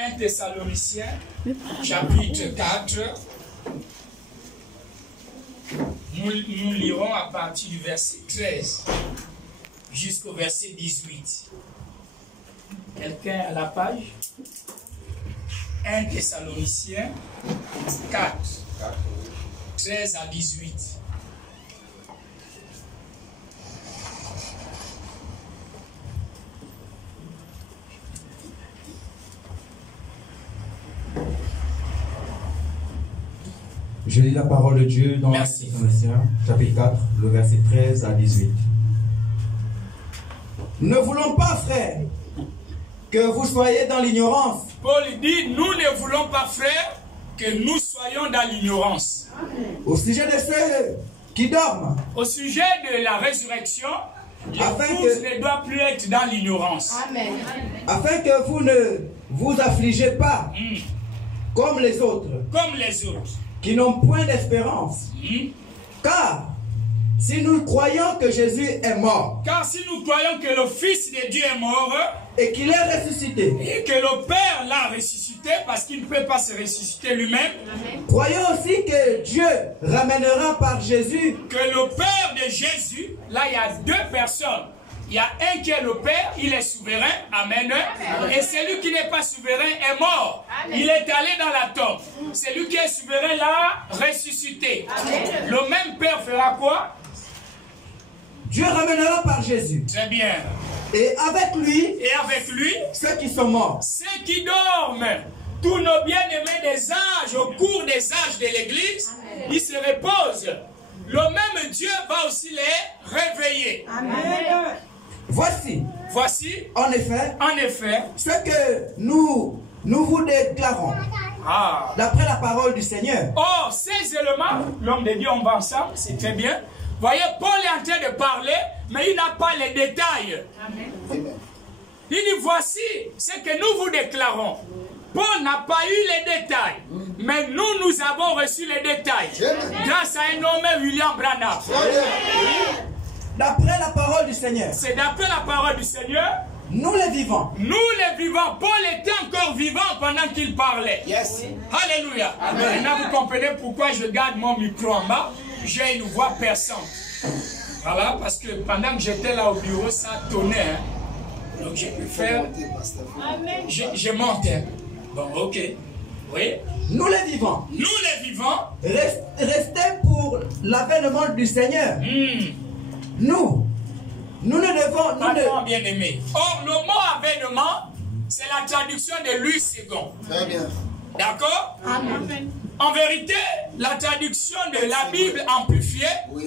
1 Thessaloniciens, chapitre 4. Nous lirons à partir du verset 13 jusqu'au verset 18. Quelqu'un à la page? 1 Thessaloniciens 4, 13 à 18. Je lis la parole de Dieu dans Thessaloniciens, chapitre 4, le verset 13 à 18. Nous ne voulons pas, frères, que vous soyez dans l'ignorance. Paul dit, nous ne voulons pas, frères, que nous soyons dans l'ignorance. Au sujet de ceux qui dorment. Au sujet de la résurrection, l'épouse ne doit plus être dans l'ignorance. Afin que vous ne vous affligez pas comme les autres. Comme les autres. Qui n'ont point d'espérance. Car si nous croyons que Jésus est mort. Car si nous croyons que le Fils de Dieu est mort. Et qu'il est ressuscité. Et que le Père l'a ressuscité parce qu'il ne peut pas se ressusciter lui-même. Croyons aussi que Dieu ramènera par Jésus. Que le Père de Jésus, là il y a deux personnes. Il y a un qui est le Père, il est souverain, amen. Et celui qui n'est pas souverain est mort. Il est allé dans la tombe. Celui qui est souverain l'a ressuscité. Le même Père fera quoi? Dieu ramènera par Jésus. Très bien. Et avec lui, ceux qui sont morts. Ceux qui dorment. Tous nos bien-aimés des âges, au cours des âges de l'Église, ils se reposent. Le même Dieu va aussi les réveiller. Amen. Voici, en effet, ce que nous vous déclarons, d'après la parole du Seigneur. Oh, ces éléments, l'homme de Dieu, on va ensemble, c'est très bien. Voyez, Paul est en train de parler, mais il n'a pas les détails. Amen. Il dit, voici ce que nous vous déclarons. Paul n'a pas eu les détails, mais nous avons reçu les détails. Grâce à un homme, William Branham. D'après la parole du Seigneur. C'est d'après la parole du Seigneur. Nous les vivons. Nous les vivons. Paul était encore vivant pendant qu'il parlait. Yes. Alléluia. Amen. Maintenant, vous comprenez pourquoi je garde mon micro en bas. J'ai une voix perçante. Voilà, parce que pendant que j'étais là au bureau, ça tonnait. Hein. Donc, j'ai pu faire. Je montais. Bon, ok. Oui. Nous les vivons. Nous les vivons. Restez pour l'avènement du Seigneur. Nous ne devons... bien aimé. Or, le mot avènement, c'est la traduction de Louis II. Très bien. D'accord? Amen. En vérité, la traduction de la Bible amplifiée,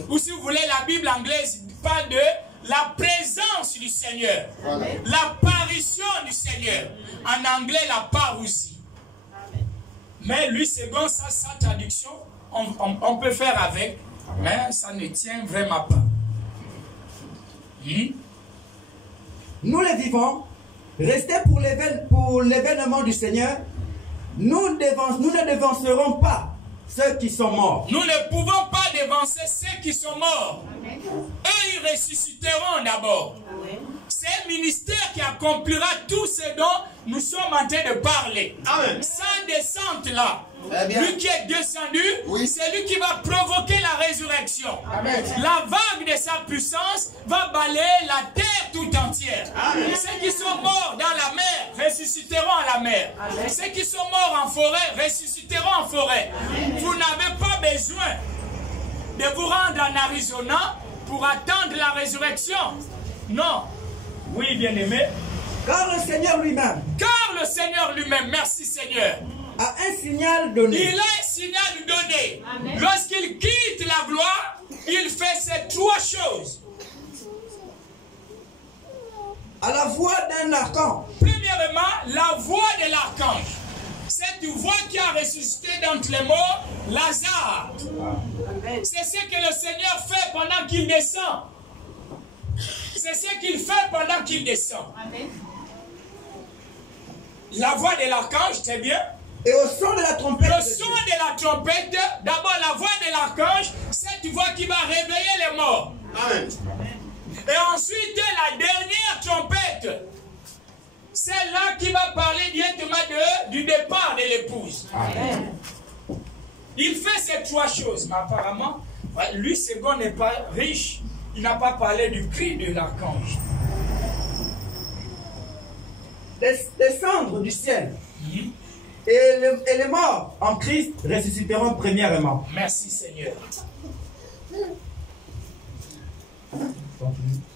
ou si vous voulez la Bible anglaise, parle de la présence du Seigneur, l'apparition du Seigneur. En anglais, la parousie. Mais Louis II, ça, sa traduction, on peut faire avec, mais ça ne tient vraiment pas. Nous les vivons, restez pour l'événement du Seigneur. Nous ne dévancerons pas ceux qui sont morts. Nous ne pouvons pas dévancer ceux qui sont morts. Amen. Eux, ils ressusciteront d'abord. C'est un ministère qui accomplira tout ce dont nous sommes en train de parler. Amen. Sa descente là, lui qui est descendu, c'est lui qui va provoquer la résurrection. Amen. La vague de sa puissance va balayer la terre tout entière. Amen. Ceux qui sont morts dans la mer ressusciteront à la mer. Amen. Ceux qui sont morts en forêt ressusciteront en forêt. Amen. Vous n'avez pas besoin de vous rendre en Arizona pour attendre la résurrection. Non. Oui, bien-aimé. Car le Seigneur lui-même. Car le Seigneur lui-même, merci Seigneur. A un signal donné. Il a un signal donné. Lorsqu'il quitte la gloire, il fait ces trois choses. À la voix d'un archange. Premièrement, la voix de l'archange. Cette voix qui a ressuscité d'entre les morts, Lazare. C'est ce que le Seigneur fait pendant qu'il descend. C'est ce qu'il fait pendant qu'il descend. Amen. La voix de l'archange, c'est bien. Et au son de la trompette. Le son de la trompette, d'abord la voix de l'archange, cette voix qui va réveiller les morts. Amen. Et ensuite, la dernière trompette, celle-là qui va parler directement du départ de l'épouse. Il fait ces trois choses, mais apparemment, lui, second, n'est pas riche. Il n'a pas parlé du cri de l'archange. Les cendres du ciel et les morts en Christ ressusciteront premièrement. Merci Seigneur.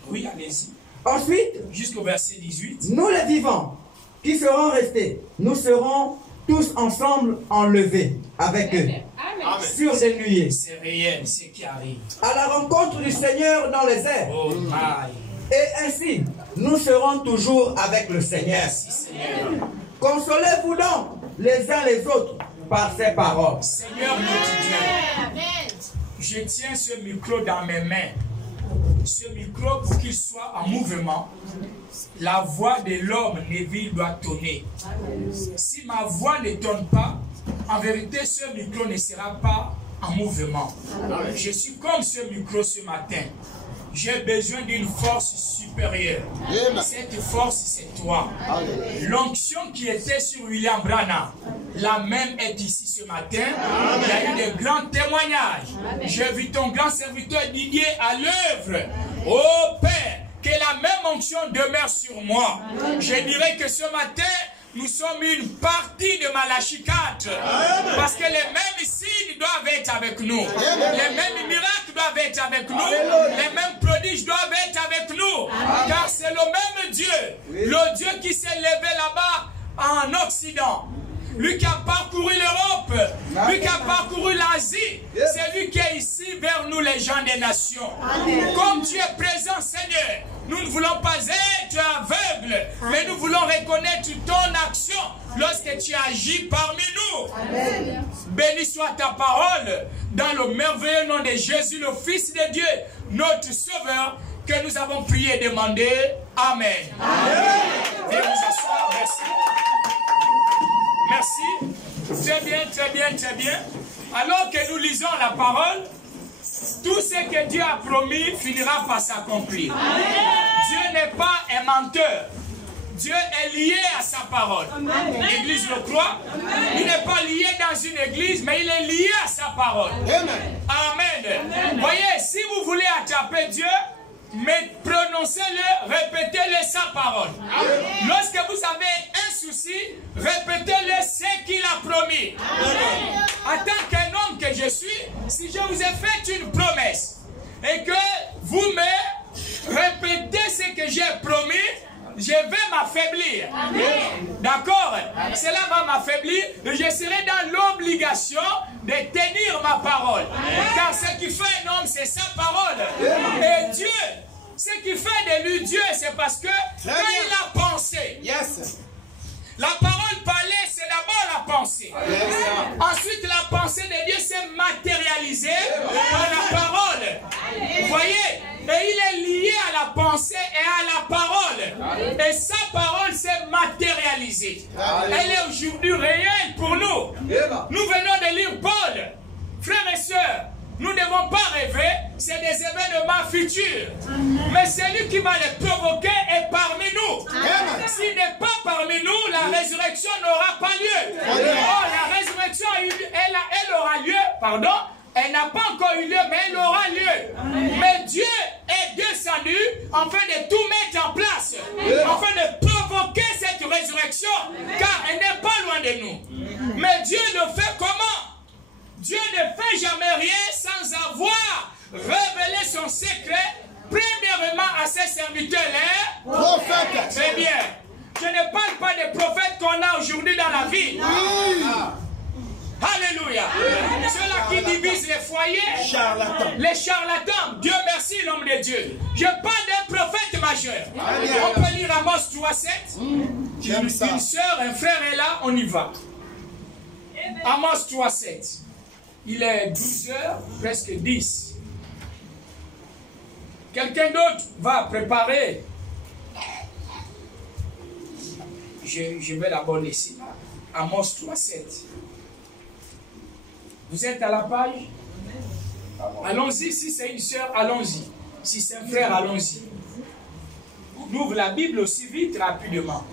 Oui, allez-y. Ensuite, jusqu'au verset 18. Nous les vivants qui serons restés, nous serons tous ensemble enlevés avec eux. Amen. Sur des nuées. C'est réel, ce qui arrive. À la rencontre du Seigneur dans les airs. Oh my. Et ainsi, nous serons toujours avec le Seigneur. Merci Seigneur. Consolez-vous donc les uns les autres par ces paroles. Seigneur notre Dieu, je tiens ce micro dans mes mains. Ce micro, pour qu'il soit en mouvement, la voix de l'homme Neville doit tonner. Si ma voix ne tonne pas, en vérité, ce micro ne sera pas en mouvement. Je suis comme ce micro ce matin. J'ai besoin d'une force supérieure. Cette force, c'est toi. L'onction qui était sur William Branham, la même est ici ce matin. Il y a eu de grands témoignages. J'ai vu ton grand serviteur Didier à l'œuvre. Oh Père, que la même onction demeure sur moi. Je dirais que ce matin, nous sommes une partie de Malachie 4. Parce que les mêmes signes doivent être avec nous. Les mêmes miracles doivent être avec nous. Les mêmes prodiges doivent être avec nous. Car c'est le même Dieu. Le Dieu qui s'est levé là-bas en Occident. Lui qui a parcouru l'Europe. Lui qui a parcouru l'Asie. C'est lui qui est ici vers nous les gens des nations. Comme tu es présent, Seigneur. Nous ne voulons pas être aveugles, mais nous voulons reconnaître ton action lorsque tu agis parmi nous. Amen. Béni soit ta parole dans le merveilleux nom de Jésus, le Fils de Dieu, notre Sauveur, que nous avons prié et demandé. Amen. Amen. Viens vous asseoir, merci. Merci. Très bien, très bien, très bien. Alors que nous lisons la parole, tout ce que Dieu a promis finira par s'accomplir. Dieu n'est pas un menteur. Dieu est lié à sa parole. L'Église le croit. Il n'est pas lié dans une église, mais il est lié à sa parole. Amen. Voyez, si vous voulez attraper Dieu, mais prononcez-le, répétez-le sa parole. Lorsque vous avez un souci, répétez-le ce qu'il a promis. En tant qu'un homme que je suis, si je vous ai fait une promesse et que vous me répétez ce que j'ai promis, je vais m'affaiblir. D'accord? Cela va m'affaiblir et je serai dans l'obligation de tenir ma parole. Car ce qui fait un homme, c'est sa parole. Et Dieu, ce qui fait de lui Dieu, c'est parce que quand il a pensé. La parole parlée, c'est d'abord la pensée. Ensuite, la pensée de Dieu s'est matérialisée par la parole. Vous voyez? Et il est lié à la pensée et à la parole. Et sa parole s'est matérialisée. Elle est aujourd'hui réelle pour nous. Nous venons de lire Paul. Frères et sœurs, nous ne devons pas rêver, c'est des événements futurs. Mais celui qui va les provoquer est parmi nous. S'il n'est pas parmi nous, la résurrection n'aura pas lieu. Oh, la résurrection, elle aura lieu, pardon. Elle n'a pas encore eu lieu, mais elle aura lieu. Mais Dieu est descendu afin de tout mettre en place. Afin de provoquer cette résurrection. Car elle n'est pas loin de nous. Mais Dieu le fait comment? Dieu ne fait jamais rien sans avoir révélé son secret, premièrement à ses serviteurs, les prophètes. Très bien. Je ne parle pas des prophètes qu'on a aujourd'hui dans la vie. Alléluia. Ceux-là qui divisent les foyers, les charlatans. Dieu merci l'homme de Dieu. Je parle d'un prophète majeur. On peut lire Amos 3:7. Une soeur, un frère est là, on y va. Amos 3:7. Il est 12 heures, presque 10. Quelqu'un d'autre va préparer. Je vais d'abord laisser. Amos 3:7. Vous êtes à la page? Allons-y. Si c'est une soeur, allons-y. Si c'est un frère, allons-y. On ouvre la Bible aussi vite, rapidement.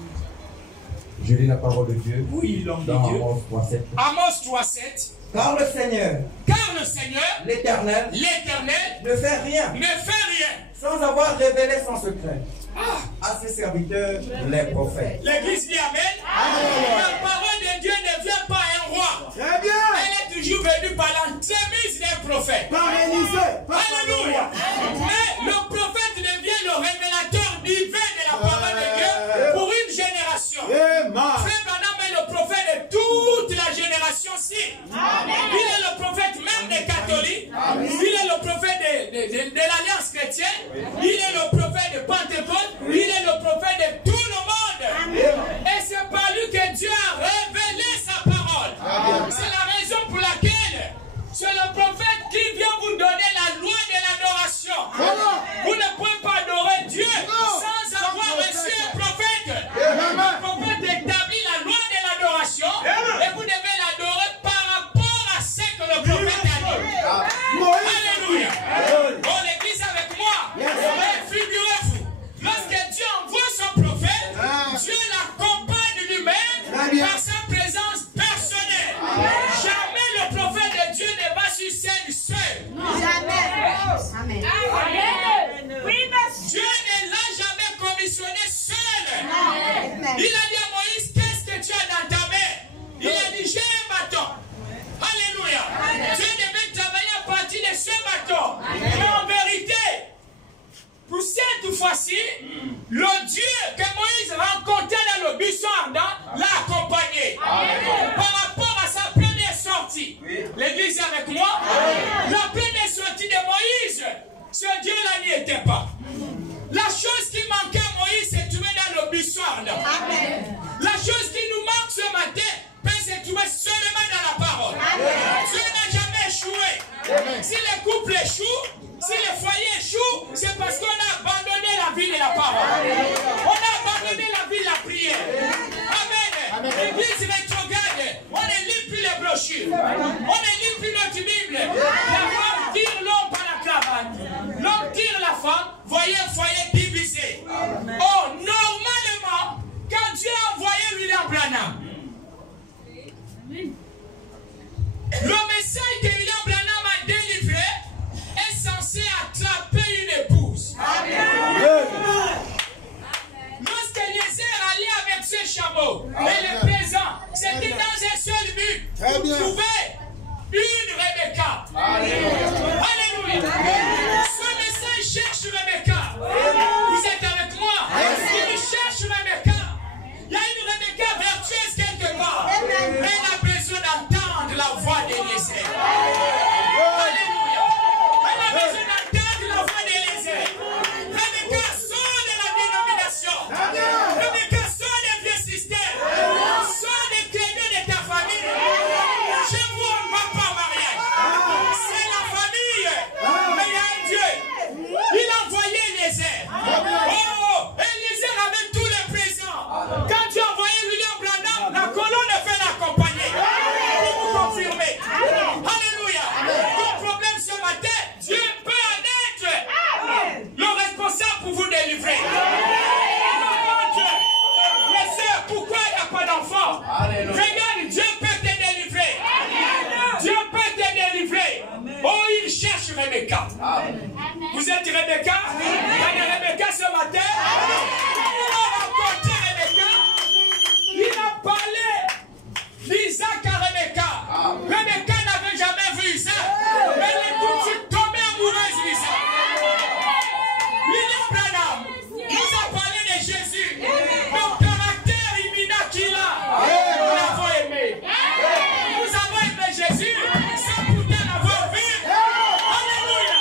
Je lis la parole de Dieu. Oui, l'homme de Dans Dieu. Amos 3:7. Amos 3:7. Car le Seigneur, l'Éternel, ne fait rien sans avoir révélé son secret à ses serviteurs, les prophètes. L'église dit Amen. La parole de Dieu ne vient pas à un roi. Très bien. Elle est toujours venue par l'entremise des prophètes. Alléluia. Mais le prophète devient le révélateur divin de la parole de Dieu pour une génération. Frère Branham est le prophète de toute la génération-ci. Il est le prophète même des catholiques. Il est le prophète de l'Alliance chrétienne. Il est le prophète de Pentecôte. Il est le prophète de tout le monde. Et c'est par lui que Dieu a révélé sa parole. C'est la raison pour laquelle c'est le prophète qui vient vous donner la loi de l'adoration. Vous ne pouvez pas adorer Dieu sans avoir reçu un prophète. Le prophète établit la loi de l'adoration et vous devez l'adorer par rapport à ce que le prophète a dit. Alléluia. Oh, l'église avec moi. Et figurez-vous, lorsque Dieu envoie son prophète, Dieu l'accompagne lui-même par sa présence personnelle. Jamais le prophète de Dieu ne va sur scène seul. Jamais. Amen. Dieu ne l'a jamais commissionné seul. Il a dit à Moïse, qu'est-ce que tu as dans ta main? Il a dit, j'ai un bâton. Alléluia. Dieu devait travailler à partir de ce bâton. Mais en vérité, pour cette fois-ci, le Dieu que Moïse rencontrait dans le buisson ardent l'a accompagné. Par rapport à sa première sortie. L'église est avec moi. La première sortie de Moïse, ce Dieu-là n'y était pas. La chose qui manquait à Moïse s'est trouvée dans le buisson ardent. La chose qui nous manque ce matin peut se trouver seulement dans la parole. Dieu n'a jamais échoué. Si les couples échouent, si les foyers échouent, c'est parce qu'on a abandonné la vie de la parole. On a abandonné la vie de la prière. Amen. L'église rétrograde. On ne lit plus les brochures. On ne lit plus notre Bible. La femme tire l'homme par la cravate. L'homme tire la femme. Voyez un foyer divisé. Oh, normalement, quand Dieu a envoyé William Branham, le message que William Branham a délivré est censé attraper une épouse. Lorsque Eliezer allait avec ses chameaux, et les présents, c'était dans un seul but. Trouver une Rebecca. Alléluia. Ce message cherche Rebecca. Vous êtes avec moi? Il cherche Rebecca. Il y a une Rebecca vertueuse quelque part. Elle a besoin d'entendre la voix d'Eliezer. Alléluia. Elle a besoin d'entendre la voix d'Eliezer. Rebecca sort de la dénomination. Rebecca sort des vieux systèmes. Sort des créneaux de ta famille. Chez vous, on ne va pas au mariage. C'est la famille. Mais il y a un Dieu. Il a envoyé Eliezer. Oh, Eliezer avec tous les présents. Quand tu as envoyé William Branham, la colonne fait l'accompagner. Pour vous confirmer. Alléluia. Ton problème ce matin, Dieu peut en être le responsable pour vous délivrer. Les sœurs, pourquoi il n'y a pas d'enfant? Regarde, Dieu peut te délivrer. Dieu peut te délivrer. Oh, il cherche Rebecca. Vous êtes Rebecca? Il y a des Rebecca ce matin. Il a rencontré Rebecca. Il a parlé d'Isaac à Rebecca. Rebecca n'avait jamais vu Isaac. Mais elle est tout de suite tombée amoureuse d'Isaac. William Branham nous a parlé de Jésus. Le caractère imminent qu'il a. Nous l'avons aimé. Nous avons aimé Jésus sans pourtant l'avoir vu. Alléluia.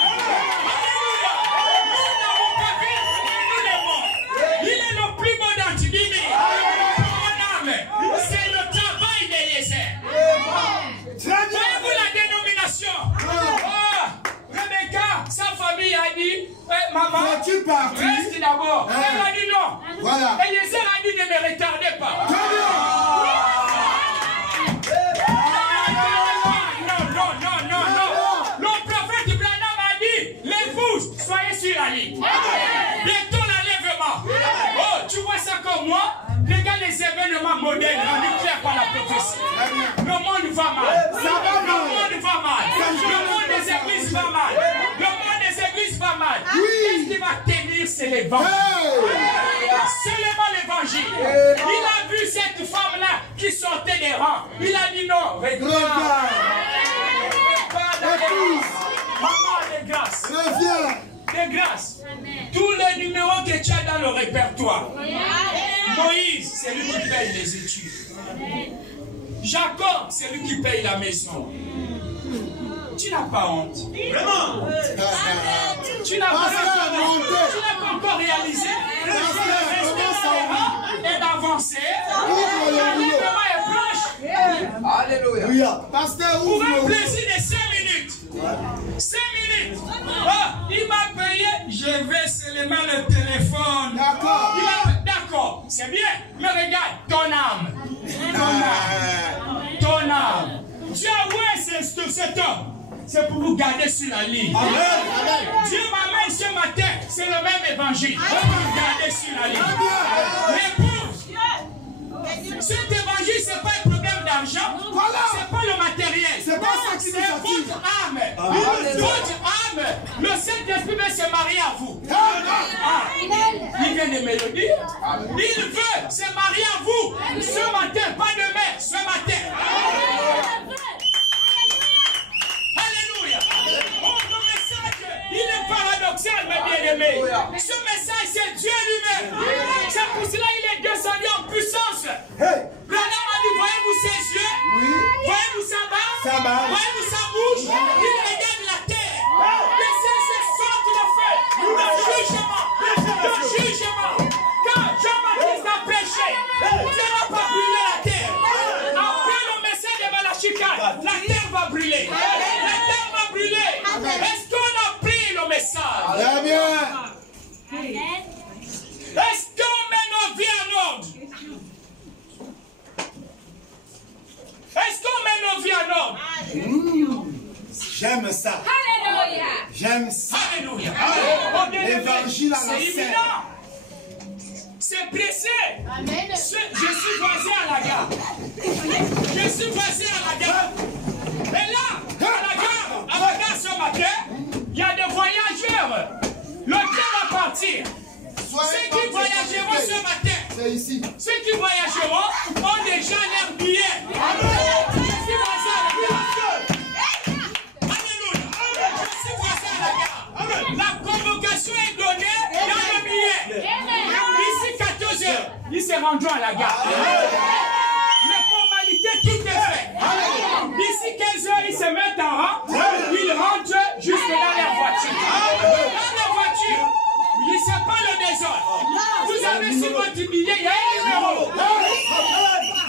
Alléluia. Nous n'avons pas vu, nous l'aimons. Il est le plus beau d'Antibini. Mon âme, c'est le travail d'Eliezer. Voyez-vous la dénomination? Oh, Rebecca, sa famille a dit, maman, reste d'abord. Elle a dit non. Voilà. Eliezer a dit ne me retardez pas. Non. Le prophète Branham a dit, l'épouse, soyez sur la ligne. Bientôt l'enlèvement. Oh, tu vois ça comme moi? Regarde les événements modernes. l'évangile. Seulement l'évangile. Il a vu cette femme-là qui sortait des rangs. Il a dit non, regarde. Maman de grâce. De grâce. Tous les numéros que tu as dans le répertoire. Moïse, c'est lui qui paye les études. Jacob, c'est lui qui paye la maison. Tu n'as pas honte. Vraiment. Tu n'as pas encore réalisé que et d'avancer. L'événement est proche. Alléluia. Pour un plaisir de 5 minutes. 5 minutes. Oh, il m'a payé. Je vais seulement le téléphone. D'accord. D'accord. C'est bien. Mais regarde, ton âme. Ton âme. Tu as oué cet homme. C'est pour vous garder sur la ligne. Dieu m'amène ce matin. C'est le même évangile. Pour vous garder sur la ligne. L'épouse. Cet évangile, ce n'est pas un problème d'argent. Ce n'est pas le matériel. C'est votre âme. Votre âme. Le Saint-Esprit veut se marier à vous. Il vient de me le dire. Il veut se marier à vous. Ce matin, pas demain. Ce matin. Alléluia. Oh, le message, il est paradoxal, mes bien-aimés. Ce message, c'est Dieu lui-même. C'est pour cela qu'il est descendu en puissance. Branham a dit, voyez-vous ses yeux? Voyez-vous sa barbe? Voyez-vous sa bouche? Il regarde la terre. Les cieux sortent le feu. Le jugement. Le jugement. Quand Jean-Baptiste a prêché, Dieu n'a pas brûlé la terre. Après le message de Malachika, la terre va brûler. La terre va brûler. Est-ce qu'on a pris le message? Est-ce qu'on met nos vies en ordre? Est-ce qu'on met nos vies en ordre? J'aime ça. Alléluia. J'aime ça. Alléluia. L'évangile à la c'est scène. imminent. C'est pressé. Amen. Je suis voisin à la gare. Je suis voisin à la gare. Et là, à la gare ce matin, il y a des voyageurs. Le train va partir. Ceux qui voyageront ce matin, C'est ici. ceux qui voyageront ont déjà leur billet. Je suis voisin à la gare. Alléluia. Je suis voisin à la gare. La convocation est donnée dans le billet. Ici 14 heures, ils se rendront à la gare. Les formalités, tout est fait. D'ici 15 heures, ils se mettent en rang. Ils rentrent jusque dans leur voiture. Dans leur voiture, ce n'est pas le désordre. Vous avez sur votre billet, il y a un numéro.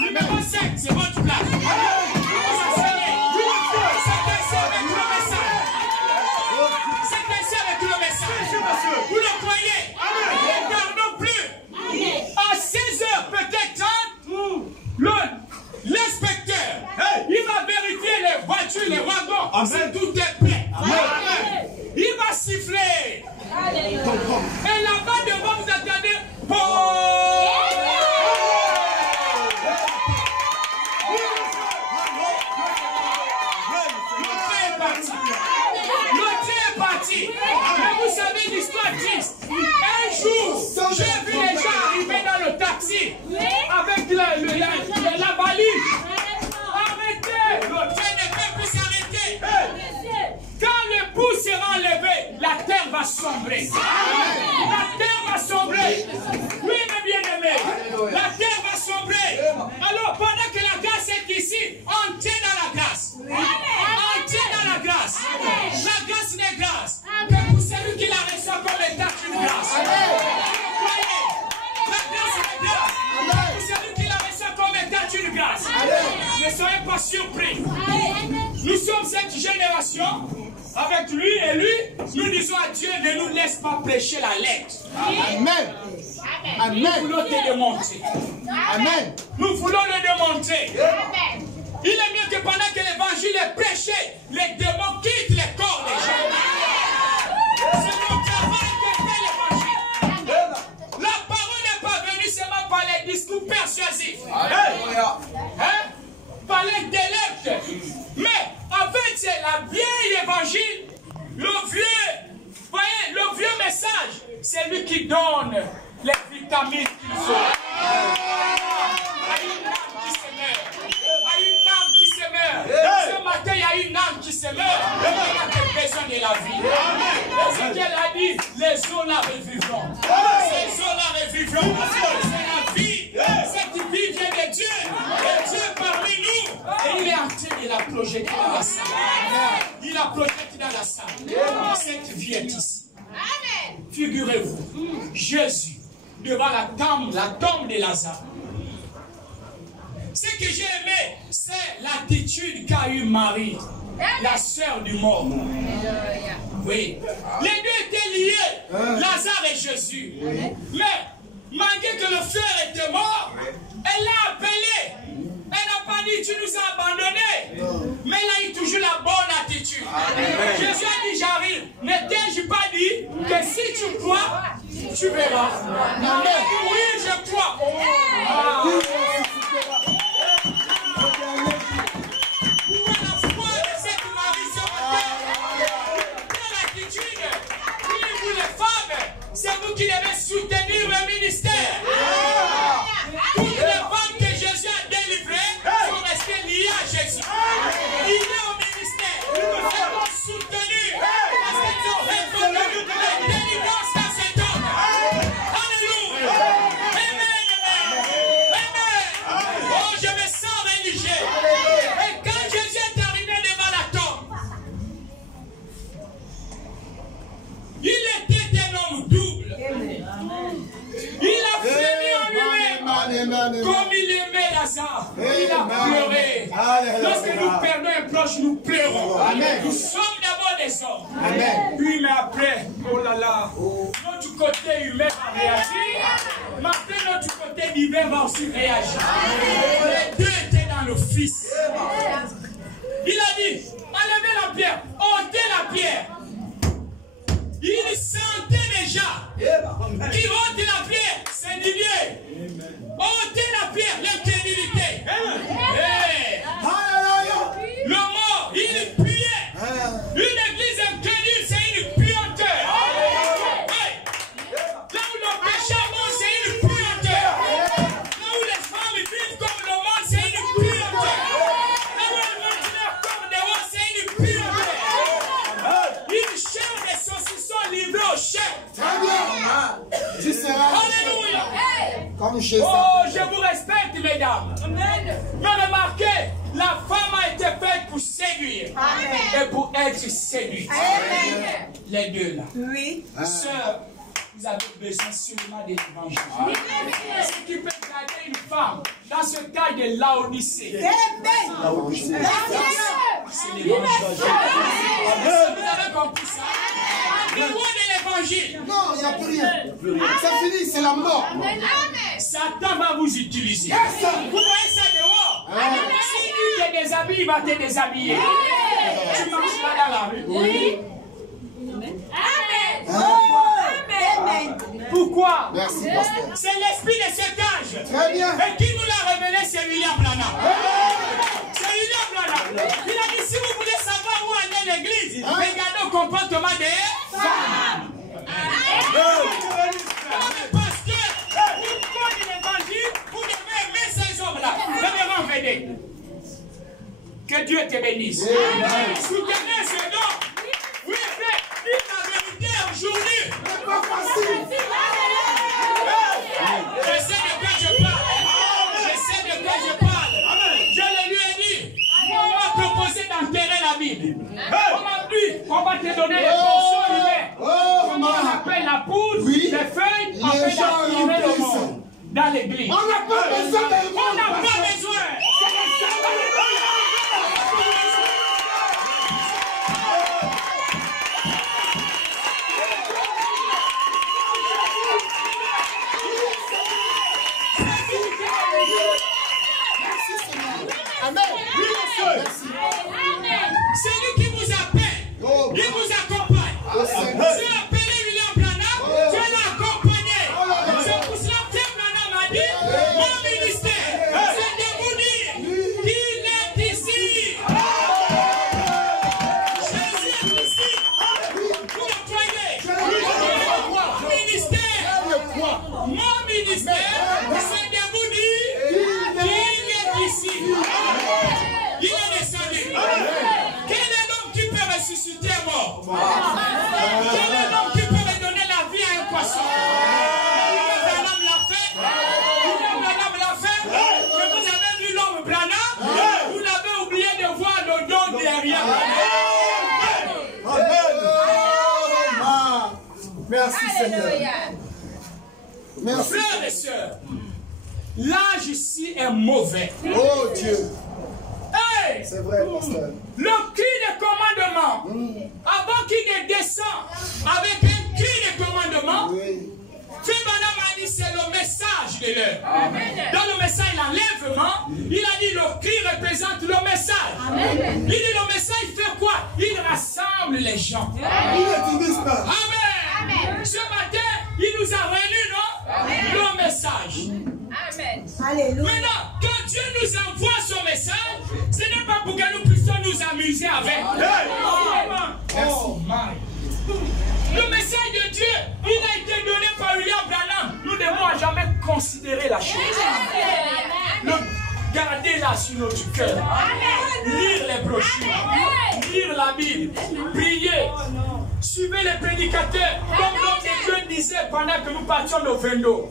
Numéro 5, c'est votre place. Vous asseyez. C'est ainsi avec le message. C'est ainsi avec le message. Vous le croyez? Ne gardons plus. À 16 heures, peut-être 30, l'inspecteur, il va vérifier les voitures, les wagons. Si tout est prêt. Il va siffler. Et là-bas devant, vous attendez. Le train est parti. Mais vous savez l'histoire triste. Un jour, j'ai vu les gens arriver dans le taxi avec la valise. Arrêtez. Le train ne peut plus s'arrêter. Quand l'époux sera enlevé, la terre va sombrer. La terre va sombrer. Oui, mes bien-aimés. La terre va sombrer. Alors, pendant que la grâce est ici, entrez dans la grâce. Entrez dans la grâce. La grâce n'est grâce que pour celui qui la reçoit comme état une grâce. Vous croyez? La grâce est grâce pour celui qui la reçoit comme état une grâce. Ne soyez pas surpris. Nous sommes cette génération. Avec lui et lui, nous disons à Dieu, ne nous laisse pas prêcher la lettre. Amen. Amen. Nous voulons te démontrer. Amen. Nous voulons le démontrer. Amen. Il est mieux que pendant que l'évangile est prêché, les démons quittent les corps des gens. C'est mon travail que fait l'évangile. La parole n'est pas venue seulement par les discours persuasifs. Hein? Par l'intellect. Mais en fait, c'est la vieille évangile, le vieux Voyez, le vieux message, c'est lui qui donne les vitamines qu'il faut. À une âme qui se meurt. À une âme qui se meurt. Ce matin, il y a une âme qui se meurt. Il a besoin de la vie. Ézéchiel a dit, les eaux la revivront. Ces eaux la revivront. C'est la vie. Cette vie vient de Dieu. Et Dieu parmi nous. Et il est en train de la projeter dans la salle. Il la projette dans la salle. Cette vie est ici. Figurez-vous, Jésus, devant la tombe de Lazare. Ce que j'ai aimé, c'est l'attitude qu'a eu Marie, la sœur du mort. Oui. Les deux étaient liés, Lazare et Jésus. Mais, malgré que le frère était mort, elle l'a appelé. Elle n'a pas dit, tu nous as abandonnés. Mais elle a eu toujours la bonne attitude. Jésus a dit, j'arrive. Ne t'ai-je pas dit que si tu crois, tu verras. Oui, je crois. C'est vous qui devez soutenir le ministère. Toutes les femmes que Jésus a délivrées sont restées liées à Jésus. Il est au ministère. Nous devons soutenir parce qu'ils ont répondu la délivrance dans cet homme. Alléluia. Amen. Amen. Oh, je me sens religieux. Et quand Jésus est arrivé devant la tombe, il était un homme double. Il a frémi en lui-même. Comme il aimait Lazare, il a pleuré. Lorsque nous perdons un proche, nous pleurons. Nous sommes d'abord des hommes. Puis, mais après, oh là là, notre côté humain va réagir. Maintenant, notre côté divin va aussi réagir. Les deux étaient dans le Fils. Il a dit, enlevez la pierre, ôtez la pierre. Il sentait déjà qu'il ôte la pierre, c'est Didier. Ôtez la pierre, l'incrédulité. Le mort, il puait. Une église incrédule, c'est une puanteur. Là où le péché avance, c'est une puanteur. Là où les femmes vivent comme le monde, c'est une puanteur. Là où elles continuent comme des rois, c'est une puanteur. Une chair des saucissons livrés au chef. Très bien. Tu seras Alléluia. comme chez Oh, je vous respecte, mesdames. Mais remarquez, la femme a été faite pour séduire et pour être séduite. Les deux là. Oui. Sœur, vous avez besoin seulement de l'évangile. Ce qui peut garder une femme dans ce cas de Laodicée. C'est l'évangile. Vous avez compris ça? Le roi de l'évangile. Non, il n'y a plus rien. C'est fini, c'est la mort. Satan va vous utiliser. Vous voyez ça dehors? Si tu te déshabilles, il va te déshabiller. Tu marches là dans la rue. Oui. Amen. Pourquoi? Merci, pasteur. C'est l'esprit de cet âge. Très bien. Et qui nous l'a révélé, c'est William Branham. C'est William Branham. Il a dit, si vous voulez savoir où aller l'église, regardez au comportement des femmes. Parce que pour prendre l'évangile, vous devez aimer ces hommes-là. Devez renveiller. Que Dieu te bénisse. Soutenez ce don. Oui, frère, dites la vérité aujourd'hui. C'est pas facile. Je sais de quoi je parle. Je sais de quoi je parle. Je le lui ai dit. Moi, on m'a proposé d'enterrer la Bible. On m'a dit, on va te donner les portions humaines. Comment on appelle la poudre, les feuilles, on fait d'attirer le monde dans l'église. On n'a pas besoin de monde. On n'a pas besoin. C'est lui qui vous appelle. Il vous accompagne. Tu as appelé William Branham, tu l'as accompagné. C'est pour cela que Branham a dit, mon ministère, c'est de vous dire qu'il est ici. Jésus est ici. Vous le croyez? ministère, c'est de vous dire qu'il est ici. Il est descendu. Quel est l'homme qui peut ressusciter un mort? Quel est l'homme qui peut redonner la vie à un poisson? Branham l'a fait. Branham l'a fait. Mais vous avez vu l'homme Branham? Vous l'avez oublié de voir le don derrière. Merci Seigneur. Merci. Frères et sœurs, l'âge ici est mauvais. Oh Dieu. Hey! C'est vrai, pasteur. Le cri de commandement, avant qu'il ne descende avec un cri de commandement, Oui. Frère Branham a dit c'est le message de l'heure. Dans le message, l'enlèvement, il a dit le cri représente le message. Il dit le message fait quoi? Il rassemble les gens. Il ne finisse pas. Amen. Ce matin, il nous a réunis, non? Le message. Amen. Alléluia. Maintenant, quand Dieu nous envoie son message, ce n'est pas pour que nous puissions nous amuser avec. Oh my. Le message de Dieu, il a été donné par William Branham. Nous devons à jamais considérer la chose. Gardez-la sur notre cœur. Lire les brochures. Lire la Bible. Prier. Suivez les prédicateurs. Comme l'homme de Dieu disait pendant que nous partions nos vélos.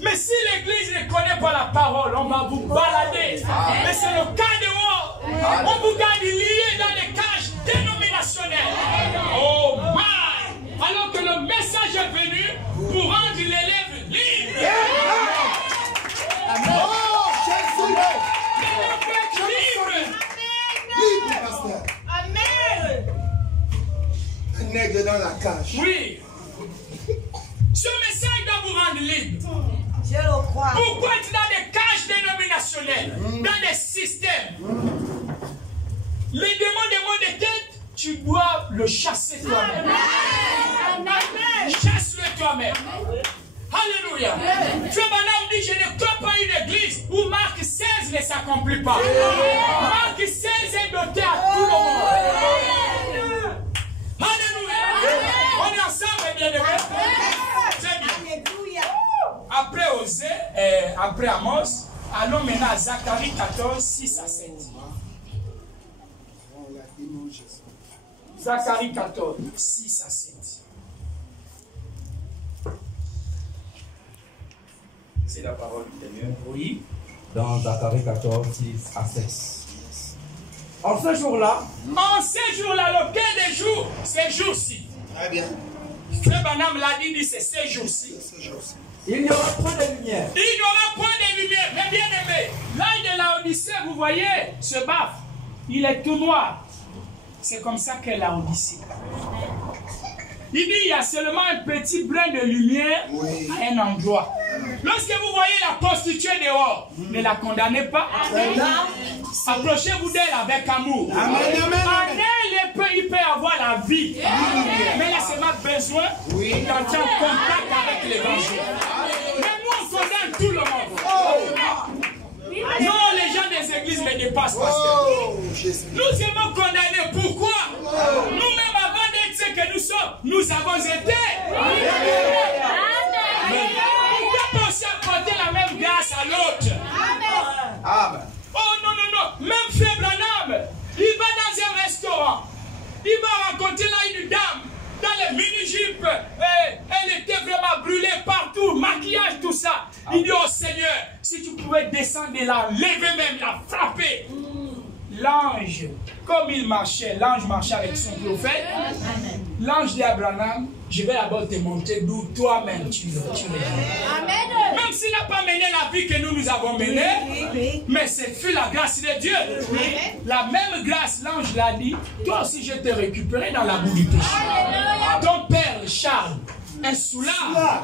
Mais si l'église ne connaît pas la parole, on va vous balader. Mais c'est le cas dehors. On vous garde lié dans les cages dénominationnelles. Oh my! Alors que le message est venu pour rendre l'élève libre. Oh Jésus. Libre. Libre, pasteur. Un aigle dans la cage. Oui. Ce message doit vous rendre libre. Je le crois. Pourquoi être dans des cages dénominationnelles, dans des systèmes? Les démons de tête, tu dois le chasser toi-même. Chasse-le toi-même. Alléluia. Frère Branham dit, je ne crois pas une église où Marc 16 ne s'accomplit pas. Marc 16 est doté à tout le monde. Alléluia. On est ensemble, bien-aimés. C'est bien. Après Osée, après Amos, allons maintenant à Zacharie 14, 6 à 7. Zacharie 14, 6 à 7. C'est la parole du Seigneur. Oui. Dans Zacharie 14, 6 à 7. En ce jour-là, lequel des jours? Ces jours-ci. Très bien. Frère Branham l'a dit, c'est ces jours-ci. il n'y aura point de lumière. Il n'y aura point de lumière. Mais bien aimé, l'âge de la Odyssée, vous voyez, ce baf, il est tout noir. C'est comme ça qu'est la Odyssée. Il dit, il y a seulement un petit brin de lumière à un endroit. Lorsque vous voyez la prostituée dehors, ne la condamnez pas. Approchez-vous d'elle avec amour. En elle, il peut avoir la vie. Mais elle a seulement besoin d'entrer en contact avec l'évangile. Mais nous, on condamne tout le monde. Non, les gens des églises ne dépassent pas. Nous aimons condamner. Pourquoi? Nous-mêmes, avant d'être ce que nous sommes, nous avons été. Pourquoi penser à porter la même grâce à l'autre? Amen. Oh non, non, non. Même Frère Branham, il va dans un restaurant. Il va rencontrer là une dame dans les mini-jupes. Elle était vraiment brûlée partout, maquillage, tout ça. Il dit, oh Seigneur, si tu pouvais descendre et la lever même, la frapper. L'ange, comme il marchait, l'ange marchait avec son prophète. L'ange dit à Branham, je vais d'abord te montrer d'où toi-même tu es. Même s'il n'a pas mené la vie que nous avons menée, mais c'est fut la grâce de Dieu. La même grâce, l'ange l'a dit, toi aussi je t'ai récupéré dans la boue du péché. Ton père, Charles, un soulard.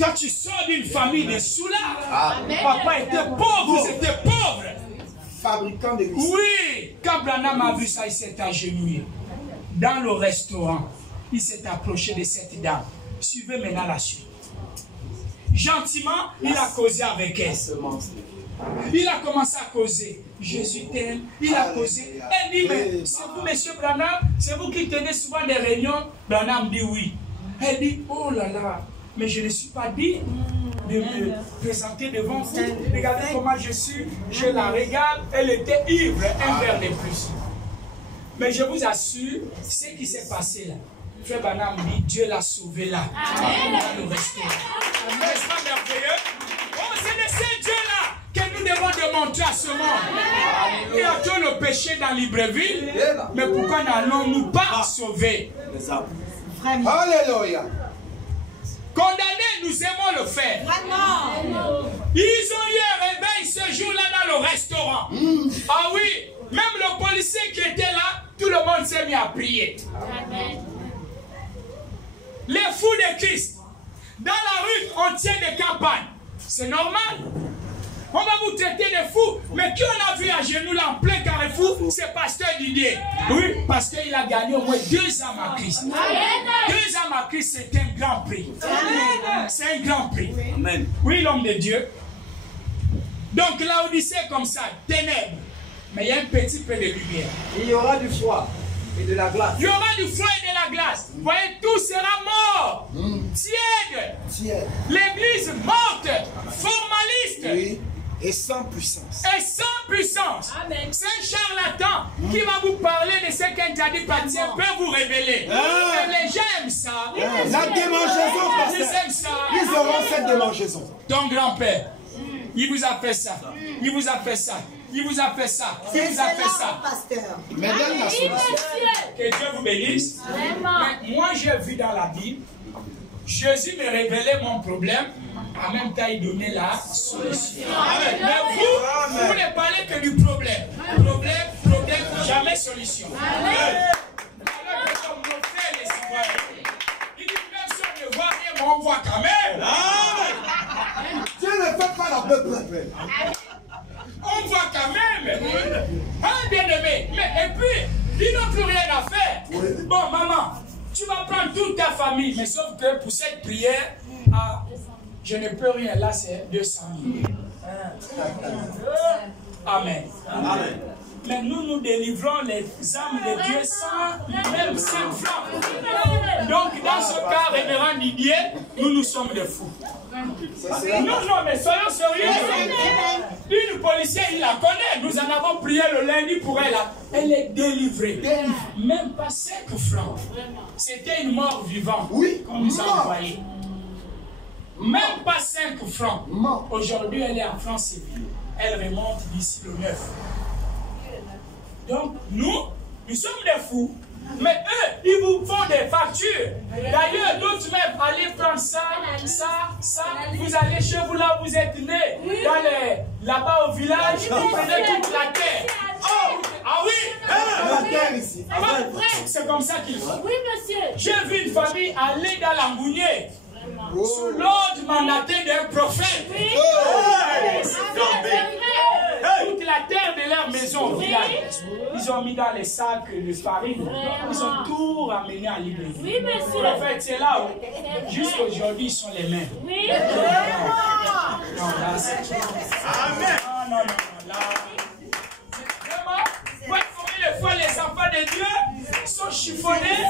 Quand tu sors d'une famille de soulards, papa était pauvre, vous étiez pauvres. Fabricant de whisky. Oui, quand Branham a vu ça, il s'est agenouillé. Dans le restaurant, il s'est approché de cette dame. Suivez maintenant la suite. Gentiment, il a causé avec elle. Il a commencé à causer. Jésus t'aime. Il a causé. Elle dit, mais c'est vous, monsieur Branham? C'est vous qui tenez souvent des réunions? Branham dit oui. Elle dit, oh là là, mais je ne suis pas digne de me présenter devant vous. Regardez comment je suis, je la regarde, elle était ivre, un verre de plus. Mais je vous assure, ce qui s'est passé là, Frère Branham dit, Dieu l'a sauvé là. Amen. Nous restons là. N'est-ce pas merveilleux? Oh, c'est de ce Dieu-là que nous devons démontrer à ce monde. Il y a tout le péché dans Libreville, mais pourquoi n'allons-nous pas sauver? Alléluia. Condamner, nous aimons le faire. Ils ont eu un réveil ce jour-là dans le restaurant. Ah oui, même le policier qui était là, tout le monde s'est mis à prier. Amen. Les fous de Christ. Dans la rue, on tient des campagnes. C'est normal. On va vous traiter de fous. Mais qui on a vu à genoux là en plein carrefour? C'est Pasteur Didier. Oui, parce qu'il a gagné au moins 2 âmes à Christ. 2 âmes à Christ, c'est un grand prix. C'est un grand prix. Amen. Oui, l'homme de Dieu. Donc là, on dit c'est comme ça, ténèbres. Mais il y a un petit peu de lumière. Il y aura du froid et de la glace. Il y aura du froid et de la glace. Vous voyez, tout sera mort. Tiède. L'église morte. Formaliste. Oui. Et sans puissance. Et sans puissance. C'est un charlatan qui va vous parler de ce qu'un jadi patia peut vous révéler. Et les gens aiment ça. La démangeaison, ils aiment ça. Ils auront cette démangeaison. Ton grand-père, il vous a fait ça. Il vous a fait ça. Il vous a fait ça. Il vous a fait ça. Mais donne la solution. Que Dieu vous bénisse. Mais moi, j'ai vu dans la Bible, Jésus me révélait mon problème. En même temps, il donnait la solution. Amen. Mais vous ne parlez que du problème. Problème, jamais solution. Amen. Alors que comme nos frères les citoyens, il dit même si on ne voit rien, mais on voit quand même. Amen. Dieu ne fait pas la peuple. On voit quand même. Hein, bien-aimé. Mais et puis, ils n'ont plus rien à faire. Bon, maman, tu vas prendre toute ta famille, mais sauf que pour cette prière, je ne peux rien, là c'est 200 000. Amen. Amen. Mais nous délivrons les âmes de Dieu sans même 5 francs. Donc dans ce cas, révérend Didier, nous sommes des fous. Non, mais soyons sérieux. Une policière, il la connaît. Nous en avons prié le lundi pour elle. Elle est délivrée. Même pas 5 francs. C'était une mort vivante. Oui, qu'on nous a envoyé. Même pas 5 francs. Aujourd'hui, elle est en France. Elle remonte d'ici le 9. Donc, nous sommes des fous. Mais eux, ils vous font des factures. D'ailleurs, d'autres même, allez prendre ça. Vous allez chez vous là où vous êtes nés. Là-bas au village, vous prenez toute la terre. Ah oui! La terre ici. C'est comme ça qu'ils font. Oui, monsieur. J'ai vu une famille aller dans l'Angounier. Sous l'ordre mandaté d'un prophète. Oui. Toute la terre de leur maison au village, ils ont mis dans les sacs de farine. Ils ont tout ramené à Libreville. Oui, monsieur. Le prophète, c'est là où, jusqu'aujourd'hui, ils sont les mêmes. Oui. Non, là, c'est... Amen. Non, là... Vraiment, vous pouvez former les fois, les enfants de Dieu sont chiffonnés.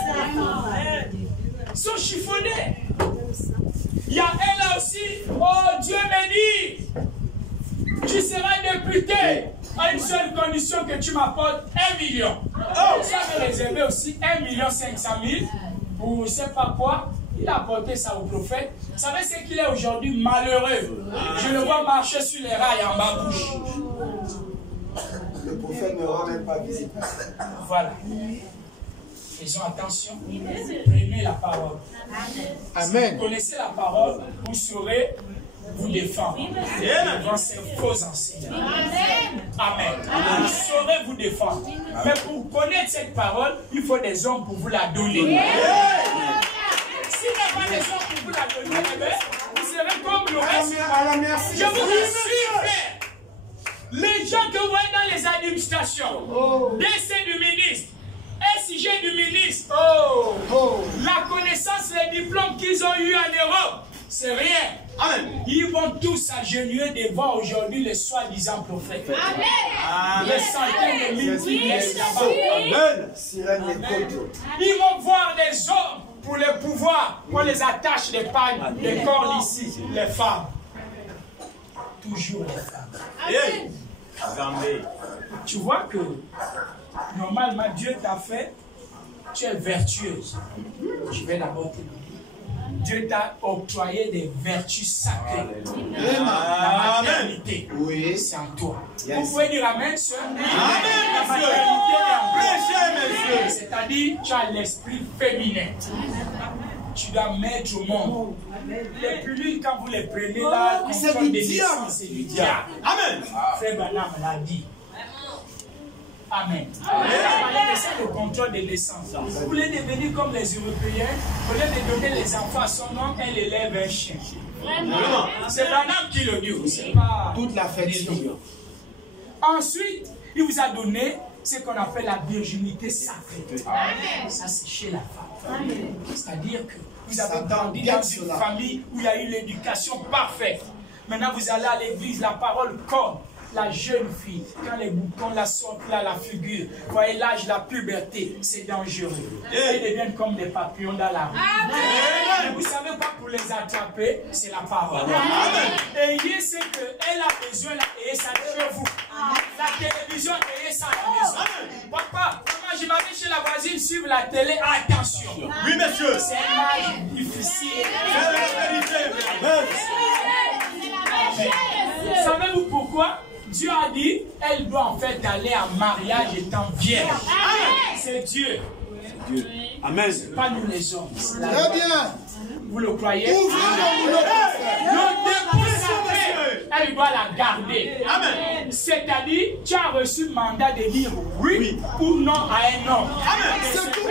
Sont chiffonnés. Il y a un là aussi, oh Dieu me dit, tu seras député à une seule condition que tu m'apportes 1 million. Oh, j'avais réservé aussi 1 500 000 pour je ne sais pas quoi. Il a apporté ça au prophète. Vous savez ce qu'il est aujourd'hui malheureux. Je le vois marcher sur les rails en bas bouche. Le prophète ne rend même pas visite. Voilà. Faisons attention. Prenez la parole. Amen. Si vous connaissez la parole, vous saurez vous défendre devant ces faux enseignants. Amen. Vous saurez vous défendre. Mais pour connaître cette parole, il faut des hommes pour vous la donner. S'il n'y a pas des hommes pour vous la donner, vous serez comme le reste. Je vous assure, frère, les gens que vous voyez dans les administrations, décès du ministre, SIG du ministre, la connaissance, les diplômes qu'ils ont eu en Europe, c'est rien. Amen. Ils vont tous s'agenouiller devant aujourd'hui les soi-disant prophètes. Amen. Les centaines de milliers là-bas. Amen. Ils vont voir des hommes pour le pouvoir, on les attache les pagnes, les cordes ici, les femmes. Toujours les femmes. Tu vois que normalement Dieu t'a fait, tu es vertueuse. Je vais d'abord te dire. Dieu t'a octroyé des vertus sacrées. La maternité, c'est en toi. Vous pouvez dire amen, soeur. La maternité est en toi. C'est-à-dire, tu as l'esprit féminin. Tu dois mettre au monde. Les pilules, quand vous les prenez là, c'est du diable. C'est du diable. Amen. Frère Branham l'a dit. Amen. C'est le contrôle des naissances. Vous voulez devenir comme les Européens, au lieu de donner les enfants à son nom, elle élève un chien. C'est Branham qui le dit. C'est pas toute la fête. Ensuite, il vous a donné ce qu'on appelle la virginité sacrée. Ça, c'est chez la femme. C'est-à-dire que vous avez grandi dans une famille où il y a eu l'éducation parfaite. Maintenant, vous allez à l'église, la parole comme la jeune fille, quand les boutons la sortent là, la figure, vous voyez l'âge, la puberté, c'est dangereux. Ils deviennent comme des papillons dans la rue. Mais vous savez pas, pour les attraper, c'est la parole. Ayez ce qu'elle a besoin, là, et ça chez vous. La télévision, ayez ça à la maison. Papa, maman, je m'avais chez la voisine suivre la télé, attention. Oui, monsieur. C'est un âge difficile. Savez-vous pourquoi? Dieu a dit, elle doit en fait aller en mariage étant vierge. C'est Dieu. Amen. C'est pas nous les hommes. Très bien. Vous le croyez? Le dépôt sacré, elle doit la garder. Amen. C'est-à-dire, tu as reçu le mandat de dire oui ou non à un homme. Amen. C'est tout.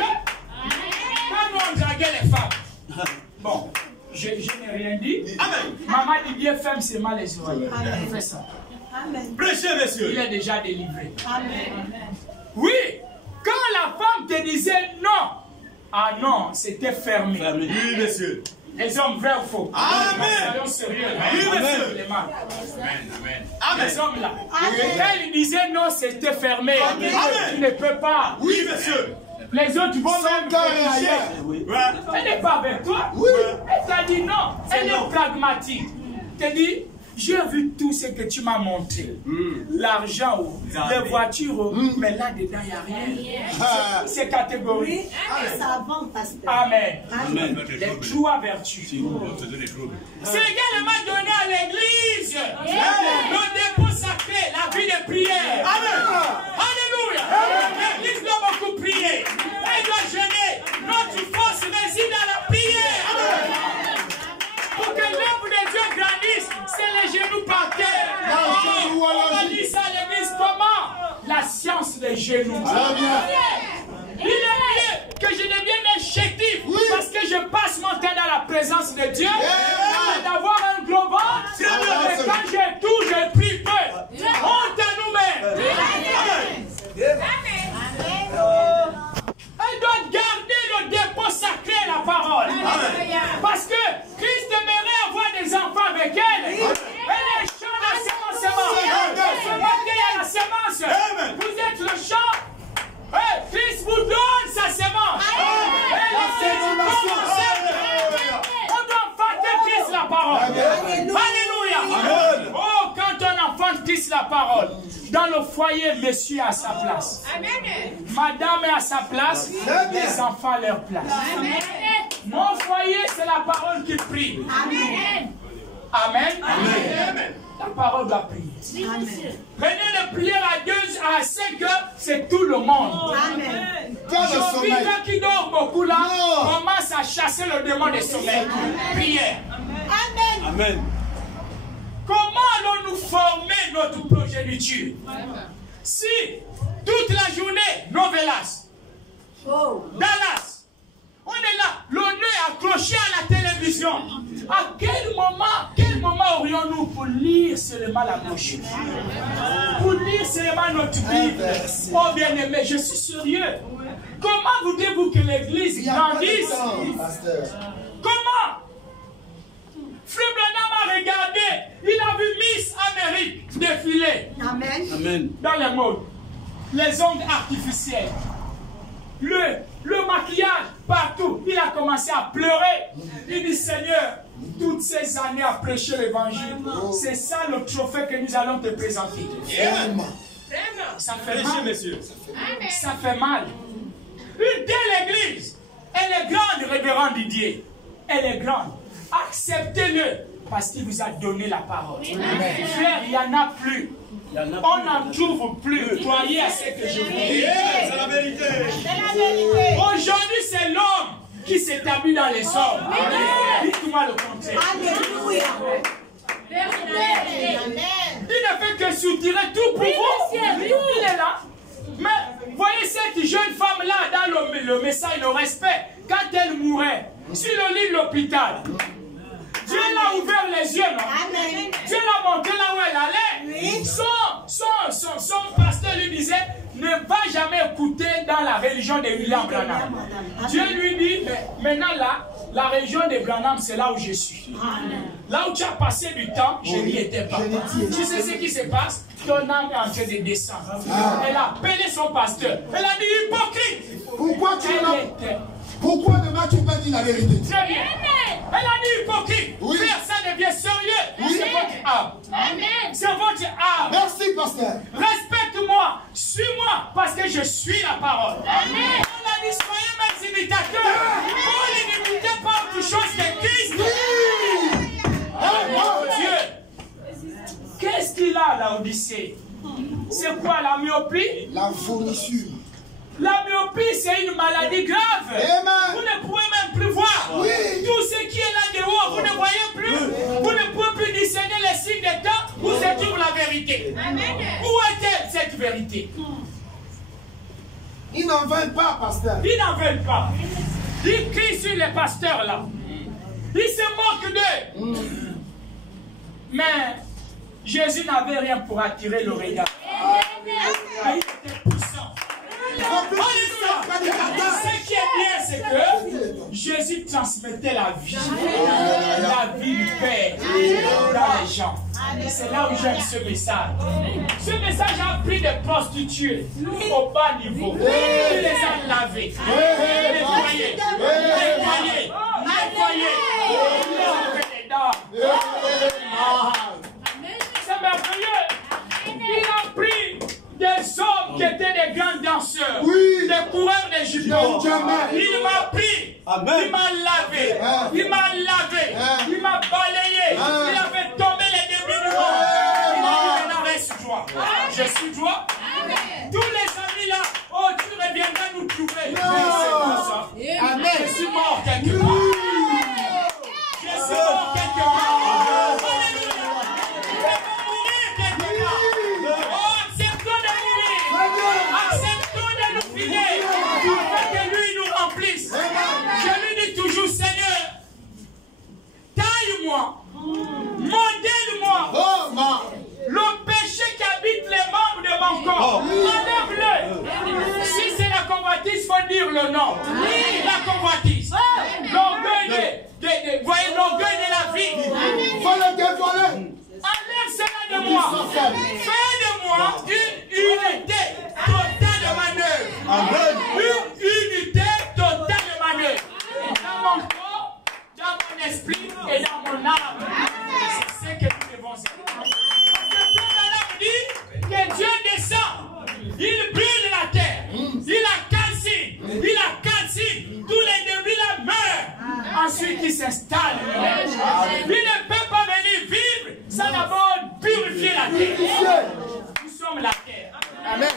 Quand on draguait les femmes. Bon, je n'ai rien dit. Amen. Maman dit bien ferme ses mains les oreilles. Fais ça. Amen. Prêchez, monsieur. Il est déjà délivré. Amen. Oui, quand la femme te disait non, ah non, c'était fermé. Oui, monsieur. Les hommes vrais ou faux? Amen. Soyons sérieux. Oui, monsieur. Amen. Les hommes là. Quand il disait non, c'était fermé. Amen. Tu ne peux pas. Oui, monsieur. Les autres vont même faire. Elle n'est pas avec toi. Oui. Elle t'a dit non. Elle est pragmatique. Elle te dit, j'ai vu tout ce que tu m'as montré. L'argent, les voitures, mais là-dedans, il n'y a rien. C'est catégorie. Amen. Les trois vertus. C'est également donné à l'église. Le dépôt sacré, la vie de prière. Amen. Alléluia. L'église doit beaucoup prier. Elle doit jeûner. Notre force réside dans la prière. Pour que l'œuvre de Dieu grandisse, c'est les genoux par terre. On va dire ça à l'église comment? La science des genoux. Il est mieux que je devienne un chétif parce que je passe mon temps dans la présence de Dieu que d'avoir un gros ventre. Et quand j'ai tout, je prie peu. Honte à nous-mêmes. Elle doit garder le dépôt sacré, la parole. Parce que Christ aimerait avoir des enfants avec elle. Elle est champ de semence. La semence. Vous êtes le champ. Christ vous donne sa semence. On doit enfanter Christ la parole. Alléluia. Oh, quand on enfante Christ la parole, dans le foyer, monsieur est à sa place. Madame est à sa place. Les enfants à leur place. Mon foyer, c'est la parole qui prie. Amen. Amen. La parole doit prier. Prenez le prière à 2 à 5 heures, c'est tout le monde. Amen. Je vis quand qui dort beaucoup là, commence à chasser le démon des sommeils. Prière. Amen. Amen. Comment allons-nous former notre progéniture? Si toute la journée, novelas, Dallas, on est là, le nez accroché à la télévision. À quel moment aurions-nous pour lire seulement la bouche? Pour lire seulement notre Bible? Oh bien-aimé, je suis sérieux. Comment voulez-vous que l'église grandisse? Comment? Frère Branham a regardé, il a vu Miss Amérique défiler. Amen. Dans les modes, les ongles artificiels, le maquillage partout. Il a commencé à pleurer. Il dit, Seigneur, toutes ces années à prêcher l'évangile, c'est ça le trophée que nous allons te présenter. Ça fait mal, monsieur. Ça fait mal. Une telle église, elle est grande, révérend Didier. Elle est grande. Acceptez-le parce qu'il vous a donné la parole. Frère, il n'y en a plus. On n'en trouve plus. Croyez à ce que je vous dis. C'est la vérité. Aujourd'hui, c'est l'homme qui s'établit dans les hommes. Dites-moi le contraire. Alléluia. Il ne fait que soutirer tout pour vous. Il est là. Mais voyez cette jeune femme-là dans le message, le respect, quand elle mourait sur le lit de l'hôpital. Dieu l'a ouvert les yeux, non? Amen. Dieu l'a montré là où elle allait. Oui. Son pasteur lui disait, ne va jamais écouter dans la religion de William Branham. Dieu lui dit, mais maintenant là, la religion de Branham, c'est là où je suis. Là où tu as passé du temps, je n'y étais pas. Tu sais ce qui se passe? Ton âme est en train de descendre. Elle a appelé son pasteur. Elle a dit, hypocrite. Pourquoi ne m'as-tu pas dit la vérité? Très bien. Elle a dit hypocrite. Oui. Frère, ça devient sérieux. Oui. C'est votre âme. C'est votre âme. Merci, pasteur. Respecte-moi. Suis-moi parce que je suis la parole. Amen. On a dit soyez mes imitateurs. Paul n'imitait pas autre chose que Christ. Oh mon Dieu. Qu'est-ce qu'il a là, Odyssée? C'est quoi la myopie? La fournissure. La myopie, c'est une maladie grave. Amen. Vous ne pouvez même plus voir. Oui. Tout ce qui est là dehors, vous ne voyez plus. Vous ne pouvez plus discerner les signes des temps où se trouve la vérité. Amen. Où est-elle cette vérité? Ils n'en veulent pas, pasteur. Ils n'en veulent pas. Ils crient sur les pasteurs là. Ils se moquent d'eux. Mais Jésus n'avait rien pour attirer le regard. Il était puissant. Alléluia. Ce qui est bien, c'est que Jésus transmettait la vie du Père dans les gens. C'est là où j'aime ce message. Ce message a pris des prostituées au bas niveau. Il les a lavées, nettoyées, il a fait des dents. C'est merveilleux. Il a pris des hommes qui étaient des grands danseurs, des coureurs de jupons. Il m'a pris, il m'a lavé, il m'a balayé, il a fait tomber les débris du monde. Il m'a dit maintenant reste joie. Je suis joie. Tous les amis là, oh tu reviendras nous trouver. Mais c'est pas ça. Je suis mort quelque part. Je suis mort quelque part. Alléluia. Je vais mourir quelque part. Oh, acceptons de mourir. Acceptons de nous filer. Afin que lui nous remplisse. Je lui dis toujours, Seigneur, taille-moi, modèle-moi. Le péché qui habite les membres de mon corps, enlève-le. Si c'est la convoitise, il faut dire le nom. La convoitise. L'orgueil voyez l'orgueil de la vie. Il faut le dévoiler. Enlève cela de moi. Fais de moi une unité totale de manœuvre. Une unité totale de manœuvre. Dans mon corps, dans mon esprit et dans mon âme. C'est ce que nous devons faire. Parce que Frère Branham dit que Dieu descend. Il brûle la terre. Il a calcine. Tous les débris là meurent. Ensuite, il s'installe. Il ne peut pas venir vivre sans d'abord purifier la terre. Nous sommes la terre. Amen.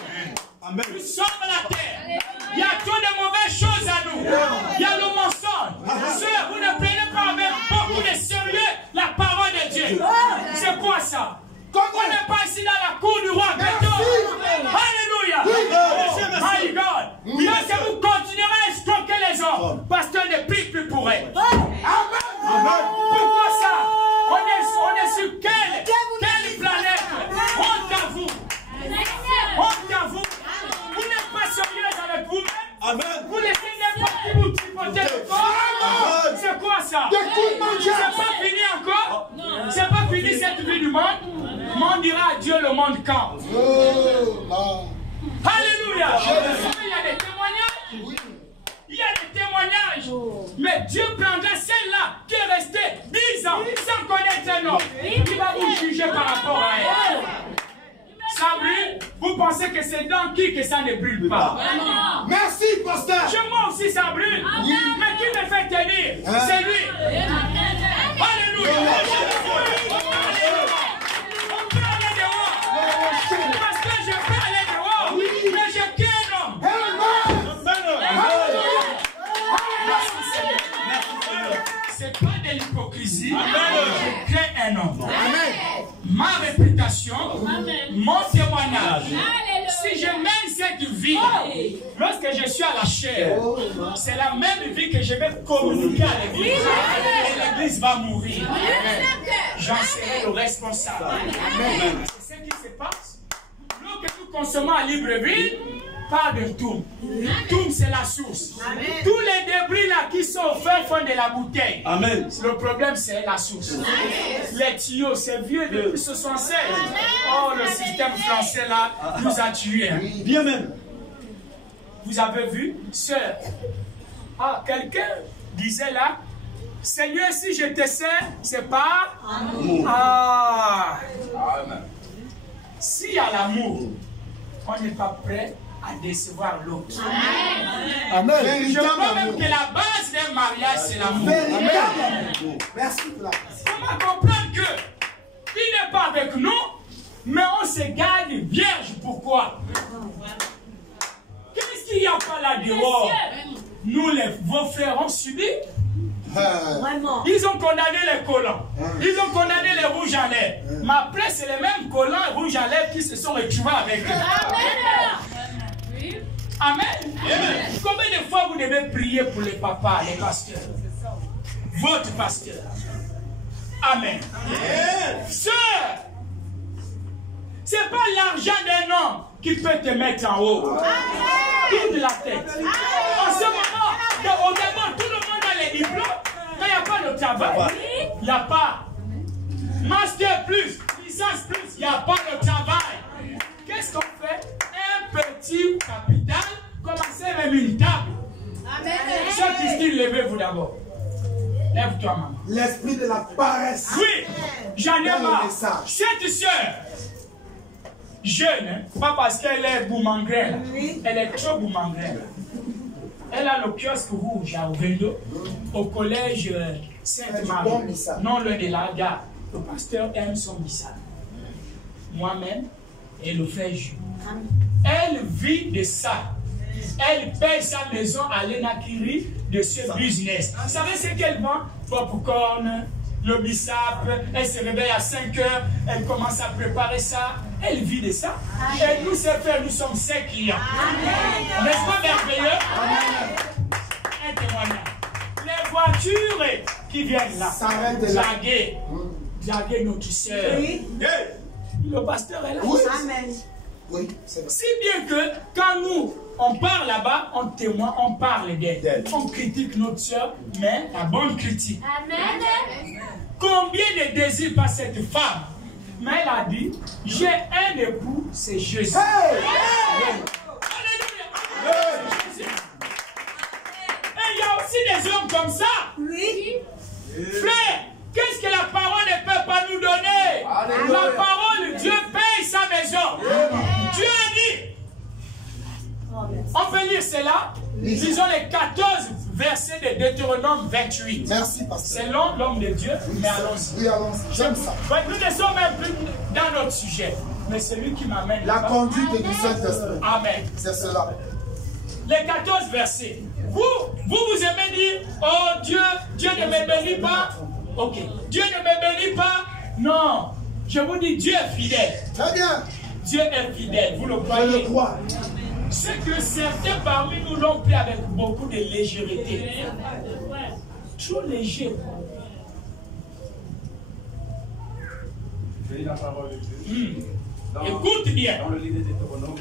Nous sommes la terre. Il y a trop de mauvaises choses à nous. Il y a le mensonge. Sœur, vous ne prenez pas avec beaucoup de sérieux la parole de Dieu. C'est quoi ça? On n'est pas ici dans la cour du roi. Alléluia. Oh, my God. Lorsque vous continuerez à escroquer les hommes, pasteur ne prie plus pour eux. Amen. Pourquoi ça? On est sur quelle planète? Honte à vous. Honte à vous. Vous n'êtes pas sérieux avec vous-même. Vous laissez n'importe qui vous tripoter le corps. C'est quoi ça? C'est pas fini encore? C'est pas fini cette vie du monde? Le monde dira à Dieu le monde quand? Alléluia. Il y a des témoignages. Il y a des témoignages. témoignage. Mais Dieu prendra celle-là qui est restée 10 ans sans connaître un homme. Il va vous juger par rapport à elle. Ça brûle, vous pensez que c'est dans qui que ça ne brûle pas? Merci, pasteur. Chez moi aussi ça brûle. Mais qui me fait tenir? C'est lui. Alléluia. On peut aller dehors. Parce que je peux aller dehors. Mais je qu'un homme. C'est pas de l'hypocrisie. Je crée un homme. Ma réputation, mon témoignage. Si je mène cette vie, lorsque je suis à la chair, c'est la même vie que je vais communiquer à l'église. Et l'église va mourir. J'en serai le responsable. C'est ce qui se passe. Lorsque nous consommons à Libreville, pas de Toum. Toum, c'est la source. Tous les débris là qui sont au fin fond de la bouteille. Amen. Le problème, c'est la source. Les tuyaux, c'est vieux depuis 76. Oh, le système français là nous a tués. Hein. Bien même. Vous avez vu, sœur. Ah, quelqu'un disait là, Seigneur, si je te sers, c'est pas amour. Ah. S'il y a l'amour, on n'est pas prêt à décevoir l'autre. Amen. Je crois même que la base d'un mariage, c'est l'amour. Merci pour la Comment comprendre que il n'est pas avec nous, mais on se garde vierge. Pourquoi? Qu'est-ce qu'il n'y a pas là dehors? Nous, vos frères, ont subi. Ils ont condamné les collants. Ils ont condamné les rouges à lèvres. Mais après, c'est les mêmes collants et rouges à lèvres qui se sont retrouvés avec eux. Amen. Amen. Combien de fois vous devez prier pour les papas, les pasteurs? Votre pasteur. Amen. Sœur, c'est pas l'argent d'un homme qui peut te mettre en haut. Tourne la tête. En ce moment, au début, tout le monde a les diplômes, mais il n'y a pas le travail. Il n'y a pas master plus, licence plus, il n'y a pas le travail. Qu'est-ce qu'on fait? Un petit capital, commencez même une table. Amen. Ceux qui disent, levez-vous d'abord. Lève-toi, maman. L'esprit de la paresse. Oui, j'en ai marre. Cette soeur, jeune, hein, pas parce qu'elle est boumangrène, elle est trop boumangrène. Elle a le kiosque rouge à Ovendo, au collège Sainte-Marie, non loin de la gare. Le pasteur aime son missal. Moi-même, et le frère Jules. Elle vit de ça. Elle paye sa maison à l'Enakiri de ce business. Vous savez ce qu'elle vend? Popcorn, le bissap. Elle se réveille à 5 heures. Elle commence à préparer ça. Elle vit de ça. Et nous, ses frères, nous sommes ses clients. N'est-ce pas merveilleux? Un témoignage. Les voitures qui viennent là, draguer notre soeur. Le pasteur est là. Oui. Amen. Oui, c'est vrai. Si bien que quand nous, on part là-bas, on témoigne, on parle d'elle. On critique notre soeur, mais la bonne critique. Amen. Combien de désirs par cette femme? Mais elle a dit, j'ai un époux, c'est Jésus. Alléluia. Et il y a aussi des hommes comme ça. Oui. Frère, qu'est-ce que la parole ne peut pas nous donner? Alléluia. La parole, Dieu paye sa maison. Dieu a dit. On peut lire cela. Lisons les 14 versets de Deutéronome 28. Merci, pasteur. C'est long, l'homme de Dieu, mais allons-y. Oui, allons-y. J'aime ça. Nous ne sommes même plus dans notre sujet. Mais c'est lui qui m'amène. La conduite du Saint-Esprit. Amen. C'est cela. Les 14 versets. Vous aimez dire, oh Dieu ne me bénit pas. Ok. Dieu ne me bénit pas. Non. Je vous dis, Dieu est fidèle. Très bien. Dieu est fidèle. Vous le croyez? Je le crois. C'est que certains parmi nous l'ont pris avec beaucoup de légèreté. Trop léger. Je lis la parole de Dieu. Écoute bien. Dans le livre de Deutéronome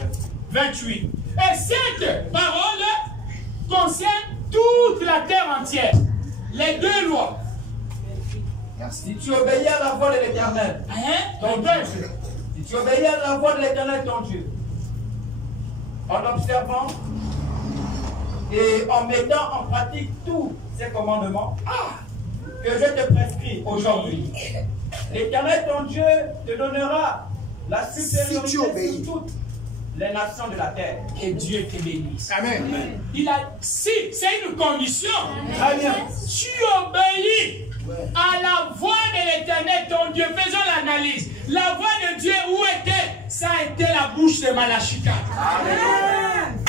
28. Et cette parole concerne toute la terre entière. Les deux lois. Si tu obéis à la voix de l'Éternel, ton Dieu, si tu obéis à la voix de l'Éternel, ton Dieu, en observant et en mettant en pratique tous ces commandements que je te prescris aujourd'hui, l'Éternel ton Dieu te donnera la supériorité sur toutes les nations de la terre. Que Dieu te bénisse. Amen. Il a, si, c'est une condition. Très bien. Tu obéis à la voix de l'Éternel ton Dieu. Faisons l'analyse. La voix de Dieu, où était? Ça a été la bouche de Malachie 4. Amen.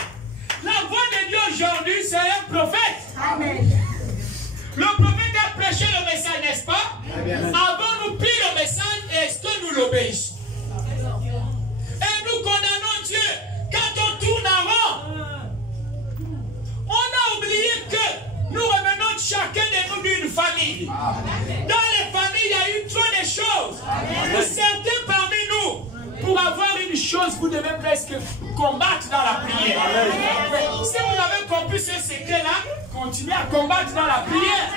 La voix de Dieu aujourd'hui, c'est un prophète. Amen. Le prophète a prêché le message, n'est-ce pas? Amen. Avons-nous pris le message et est-ce que nous l'obéissons? Et nous condamnons Dieu quand on tourne en rond. On a oublié que nous revenons chacun de nous d'une famille. Dans les familles, il y a eu trop de choses. Certains parmi nous, pour avoir une chose, vous devez presque combattre dans la prière. Si vous avez compris ce secret-là, continuez à combattre dans la prière.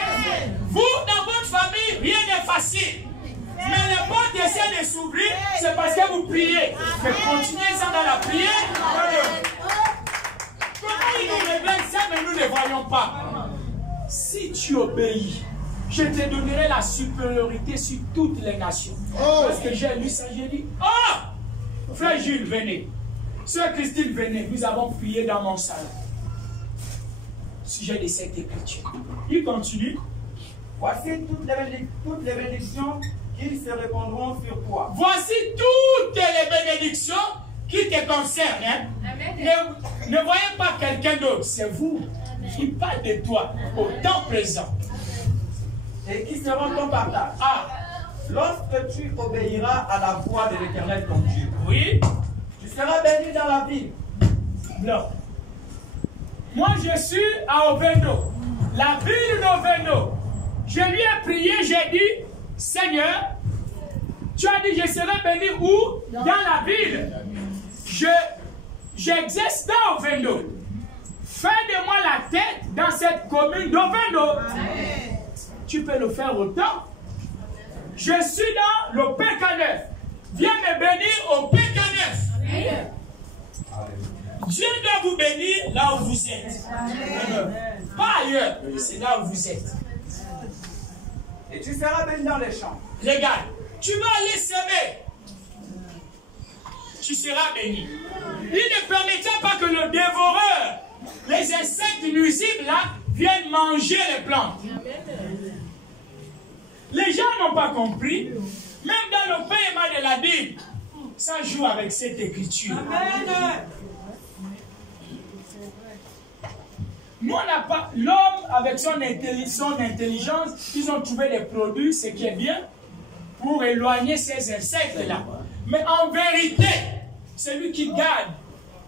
Vous, dans votre famille, rien n'est facile. Mais les portes essaient de s'ouvrir, c'est parce que vous priez. Mais continuez ça dans la prière. Comment ils nous révèlent ça, mais nous ne voyons pas? Si tu obéis, je te donnerai la supériorité sur toutes les nations. Parce que j'ai lu ça, j'ai dit, oh, frère Jules, venez. Sœur Christine, venez. Nous avons prié dans mon salon. Sujet de cette écriture. Il continue. Voici toutes les bénédictions qui se répandront sur toi. Voici toutes les bénédictions qui te concernent. Hein? Ne voyez pas quelqu'un d'autre, c'est vous. Il parle de toi au temps présent. Et qui seront ton partage. Lorsque tu obéiras à la voix de l'Éternel ton Dieu. Oui. Tu seras béni dans la ville. Non. Moi, je suis à Ovendo. La ville d'Ovendo. Je lui ai prié, j'ai dit, Seigneur, tu as dit, je serai béni où? Dans la ville. J'exerce dans Ovendo. Fais de moi la tête dans cette commune d'Ovendo. Tu peux le faire autant. Je suis dans le PK9. Viens me bénir au PK9. Dieu doit vous bénir là où vous êtes. Pas ailleurs, c'est là où vous êtes. Et tu seras béni dans les champs. Regarde, tu vas aller semer. Tu seras béni. Il ne permettra pas que le dévoreur, les insectes nuisibles là, viennent manger les plantes. Les gens n'ont pas compris. Même dans le paiement de la Bible, ça joue avec cette écriture. Amen. Nous, on n'a pas. L'homme, avec son intelligence, ils ont trouvé des produits, ce qui est bien, pour éloigner ces insectes-là. Mais en vérité, celui qui garde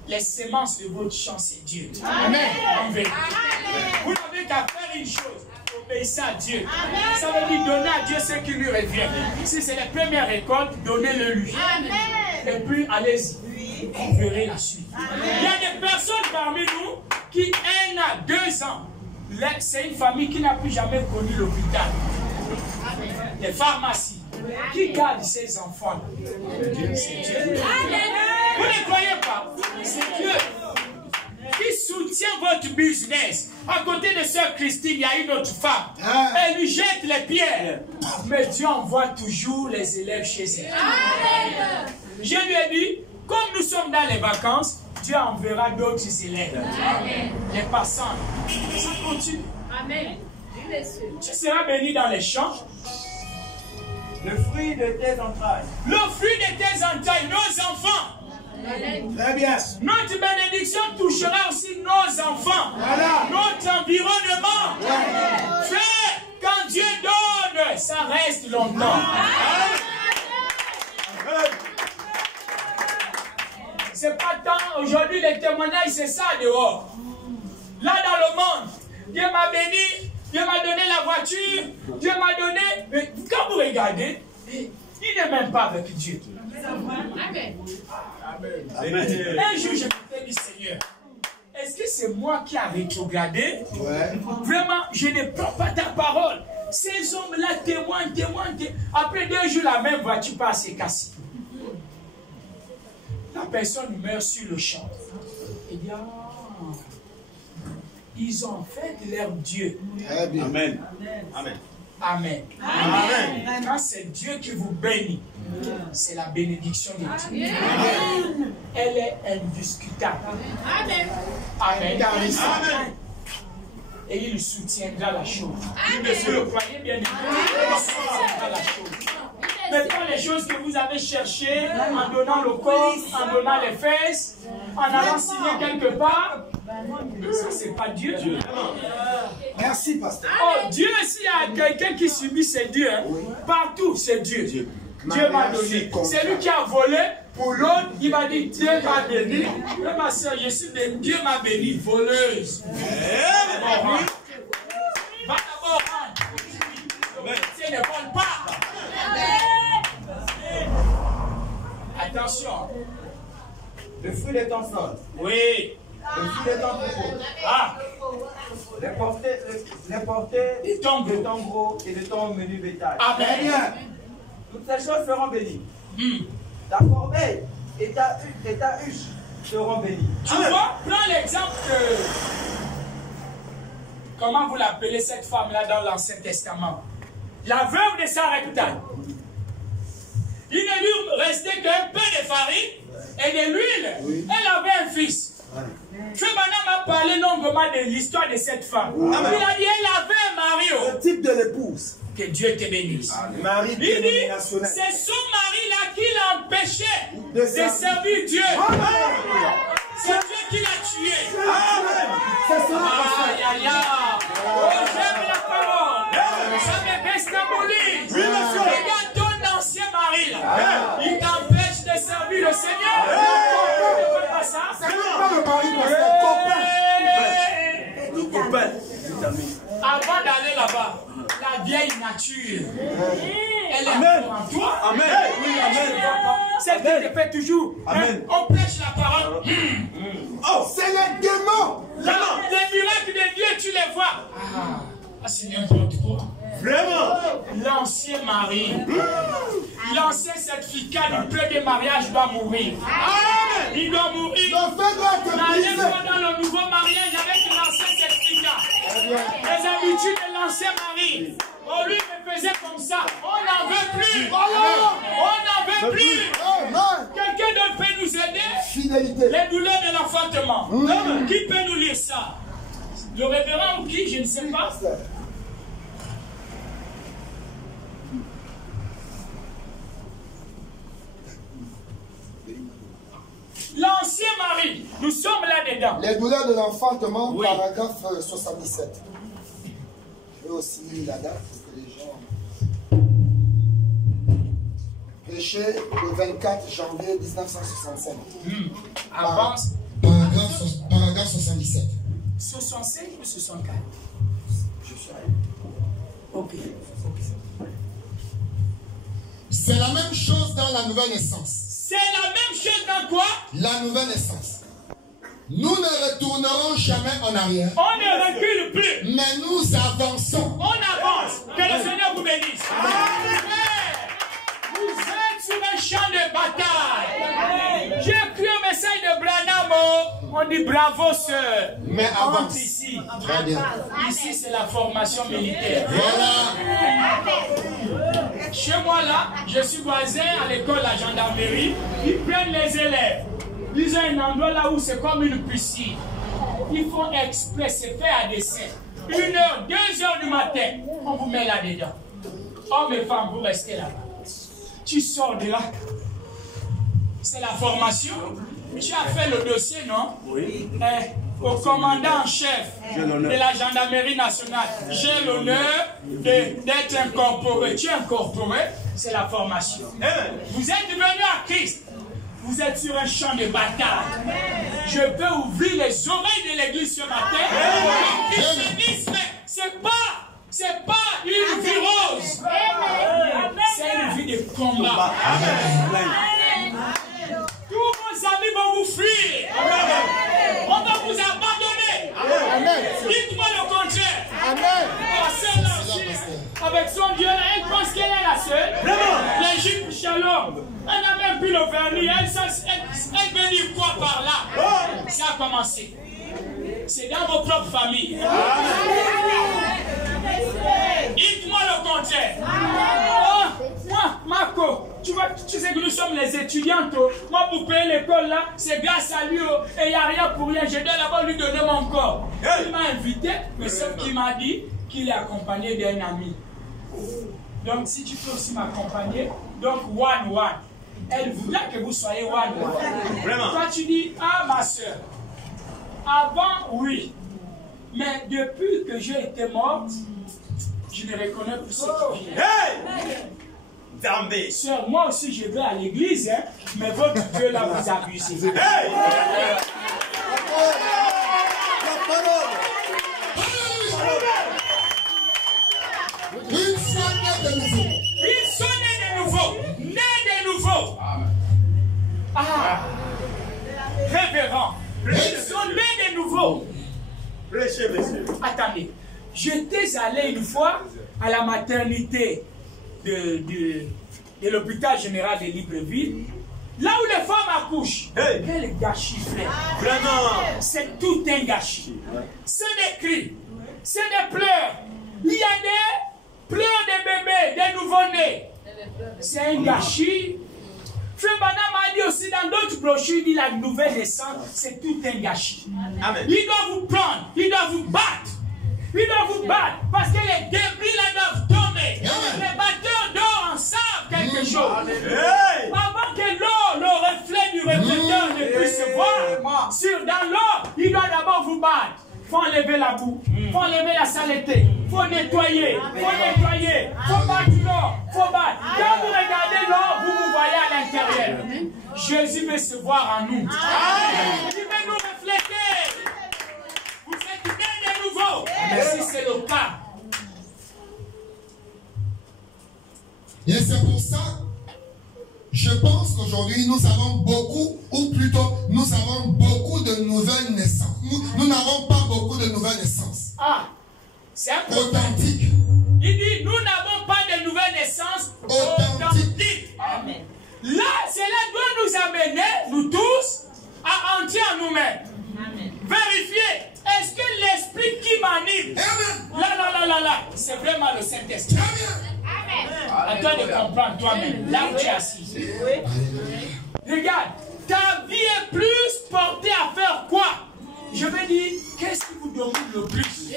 les semences de votre champ, c'est Dieu. Amen. En vérité. Vous n'avez qu'à faire une chose. Obéissez à Dieu. Amen. Ça veut dire donner à Dieu ce qui lui revient. Si c'est la première récolte, donnez-le lui. Amen. Et puis, allez-y. Vous verrez la suite. Amen. Il y a des personnes parmi nous qui, 1 à 2 ans, c'est une famille qui n'a plus jamais connu l'hôpital. Les pharmacies. Qui garde ses enfants? C'est Dieu. Vous ne croyez pas? C'est Dieu. Qui soutient votre business. À côté de sœur Christine, il y a une autre femme. Elle lui jette les pierres. Mais Dieu envoie toujours les élèves chez elle. Je lui ai dit, comme nous sommes dans les vacances, Dieu enverra d'autres élèves. Les passants. Ça continue. Amen. Tu seras béni dans les champs. Le fruit de tes entrailles. Le fruit de tes entrailles, nos enfants. Très bien. Notre bénédiction touchera aussi nos enfants. Voilà. Notre environnement. Voilà. Frère, quand Dieu donne, ça reste longtemps. C'est pas tant, aujourd'hui les témoignages, c'est ça dehors. Là dans le monde, Dieu m'a béni, Dieu m'a donné la voiture, Dieu m'a donné. Mais quand vous regardez, il n'est même pas avec Dieu. Amen. Un jour, je me suis dit, Seigneur, est-ce que c'est moi qui ai rétrogradé? Vraiment, je ne prends pas ta parole. Ces hommes-là témoignent. Après 2 jours, la même voiture passe et casse. La personne meurt sur le champ. ils ont fait leur Dieu. Très bien. Amen. Amen. Amen. Amen. Quand c'est Dieu qui vous bénit, c'est la bénédiction de Dieu. Elle est indiscutable. Amen. Amen. Et il soutiendra la chose. Vous le croyez bien, il soutiendra la chose. Maintenant, les choses que vous avez cherchées, en donnant le corps, en donnant les fesses, en allant signer quelque part, ça, c'est pas Dieu. Merci, pasteur. Oh, Dieu, s'il y a quelqu'un qui subit, c'est Dieu. Hein. Partout, c'est Dieu. Dieu m'a donné. C'est lui qui a volé. Pour l'autre, il m'a dit, Dieu m'a béni. Ma soeur, je suis de Dieu m'a béni, voleuse. Va d'abord rendre. Dieu ne vole pas. Attention. Le fruit de ton sol. Oui. Le fruit de ton troupeau. Ah. Les portées de ton gros et de ton menu bétail. Amen. Toutes ces choses seront bénies. Ta corbeille et ta huche seront bénies. Tu vois, prends l'exemple que... Comment vous l'appelez cette femme-là dans l'Ancien Testament? La veuve de Sarepta. Il ne lui restait qu'un peu de farine et de l'huile. Oui. Elle avait un fils. Frère Branham m'a parlé longuement de l'histoire de cette femme. Il a dit elle avait un mari. Le type de l'épouse. Que Dieu te bénisse. Mari dénominationnel. C'est son mari-là qui l'a empêché de servir Dieu. C'est Dieu qui l'a tué. C'est cela. Aïe, aïe, aïe. Oh, j'aime la parole. Ça me déstabilise. Regarde ton ancien mari là. Il t'empêche de servir le Seigneur. Ne fais pas ça. C'est pas le mari, c'est le copain. Avant d'aller là-bas, la vieille nature, elle est en toi. Amen. Oui, amen. Celle qui te fait toujours. Amen. On prêche la parole. Oh, c'est les démons. Les miracles de Dieu, tu les vois. Ah, c'est n'importe quoi. Vraiment. L'ancien mari, l'ancien certificat du premier mariage doit mourir. Il doit mourir. N'allez pas dans le nouveau mariage avec l'ancien certificat. Les habitudes de l'ancien mari. Oh, lui me faisait comme ça. On n'en veut plus. On n'en veut plus. Quelqu'un d'autre peut nous aider? Fidélité. Les douleurs de l'enfantement. Qui peut nous lire ça? Le révérend ou qui? Je ne sais pas. L'ancien mari, nous sommes là-dedans. Les douleurs de l'enfantement, oui. Paragraphe 77. Je vais aussi lire la date pour que les gens... Péché le 24 janvier 1965. Avance. Paragraphe 77. 65 ou 64? Je suis Ok. C'est la même chose dans la nouvelle naissance. C'est la même chose dans quoi? La nouvelle naissance. Nous ne retournerons jamais en arrière. On ne recule plus. Mais nous avançons. On avance. Que le Seigneur vous bénisse. Amen. Vous êtes sur un champ de bataille. J'ai cru au message de Branham. On dit bravo, sœur. Mais avance. Ici. Très bien. Ici, c'est la formation militaire. Voilà. Chez moi, là, je suis voisin à l'école de la gendarmerie. Ils prennent les élèves. Ils ont un endroit là où c'est comme une piscine. Ils font exprès, c'est fait à dessein. 1 heure, 2 heures du matin, on vous met là-dedans. Hommes et femmes, vous restez là-bas. Tu sors de là. C'est la formation. Tu as fait le dossier, non? Oui. Au commandant en chef de la gendarmerie nationale, j'ai l'honneur d'être incorporé. Tu es incorporé, c'est la formation. Vous êtes venu à Christ. Vous êtes sur un champ de bataille. Je peux ouvrir les oreilles de l'église ce matin. Le christianisme, c'est pas une vie rose. C'est une vie de combat. Tous vos amis vont vous fuir. On va vous abandonner. Dites-moi le contraire. Celle-là aussi, avec son Dieu, elle pense qu'elle est la seule. L'Égypte, Shalom. Elle n'a même plus le vernis. Elle veut dire quoi par là? Ça a commencé. C'est dans vos propres familles. Dites-moi le contraire. Oh, moi, Marco, tu sais que nous sommes les étudiantes. Moi, pour payer l'école là, c'est grâce à lui. Et il n'y a rien pour rien. Je dois d'abord lui donner mon corps. Il m'a invité, mais sauf qu'il m'a dit qu'il est accompagné d'un ami. Donc, si tu peux aussi m'accompagner, donc one. Elle voudrait que vous soyez one. Vraiment. Toi, tu dis, ah, ma soeur, avant, oui. Mais depuis que j'ai été morte, je ne reconnais plus ce qui vient. Hey! Sœur, moi aussi, je vais à l'église, hein, mais votre Dieu là, vous abusez. Hey! Ils sont nés de nouveau. Ils sont nés de nouveau. Nés de nouveau. Ah! Révérend. Ils sont nés de nouveau. Prêchez, monsieur. Attendez. J'étais allé une fois à la maternité de l'hôpital général de Libreville, là où les femmes accouchent. Hey. Quel gâchis, frère. Vraiment. C'est tout un gâchis. C'est des cris, c'est des pleurs. Il y a des pleurs de bébés, des nouveau-nés. C'est un gâchis. Frère Bana m'a dit aussi dans d'autres brochures, il dit la nouvelle naissance, c'est tout un gâchis. Amen. Il doit vous prendre, il doit vous battre. Il doit vous battre parce que les débris là doivent tomber. Les batteurs d'or en savent quelque chose. Hey! Avant que l'eau, le reflet du réflecteur ne puisse se voir dans l'eau, il doit d'abord vous battre. Il faut enlever la boue, il faut enlever la saleté, il faut nettoyer, il faut battre l'eau, il faut battre. Quand vous regardez l'eau, vous voyez à l'intérieur. Jésus veut se voir en nous. Il veut nous refléter. Vous êtes nés de nouveau. Mais si c'est le cas. Et c'est pour ça, je pense qu'aujourd'hui, nous avons beaucoup, ou plutôt, nous avons beaucoup de nouvelles naissances. Nous n'avons pas beaucoup de nouvelles naissances. Ah, c'est un problème. Authentiques. Il dit, nous n'avons pas de nouvelles naissances authentiques. Amen. Là, cela doit nous amener, nous tous, à entrer en nous-mêmes. Vérifier, est-ce que l'esprit qui m'anime, là, c'est vraiment le Saint-Esprit. À toi de comprendre toi-même, là où tu es assis. Regarde, ta vie est plus portée à faire quoi? Je veux dire, qu'est-ce qui vous domine le plus?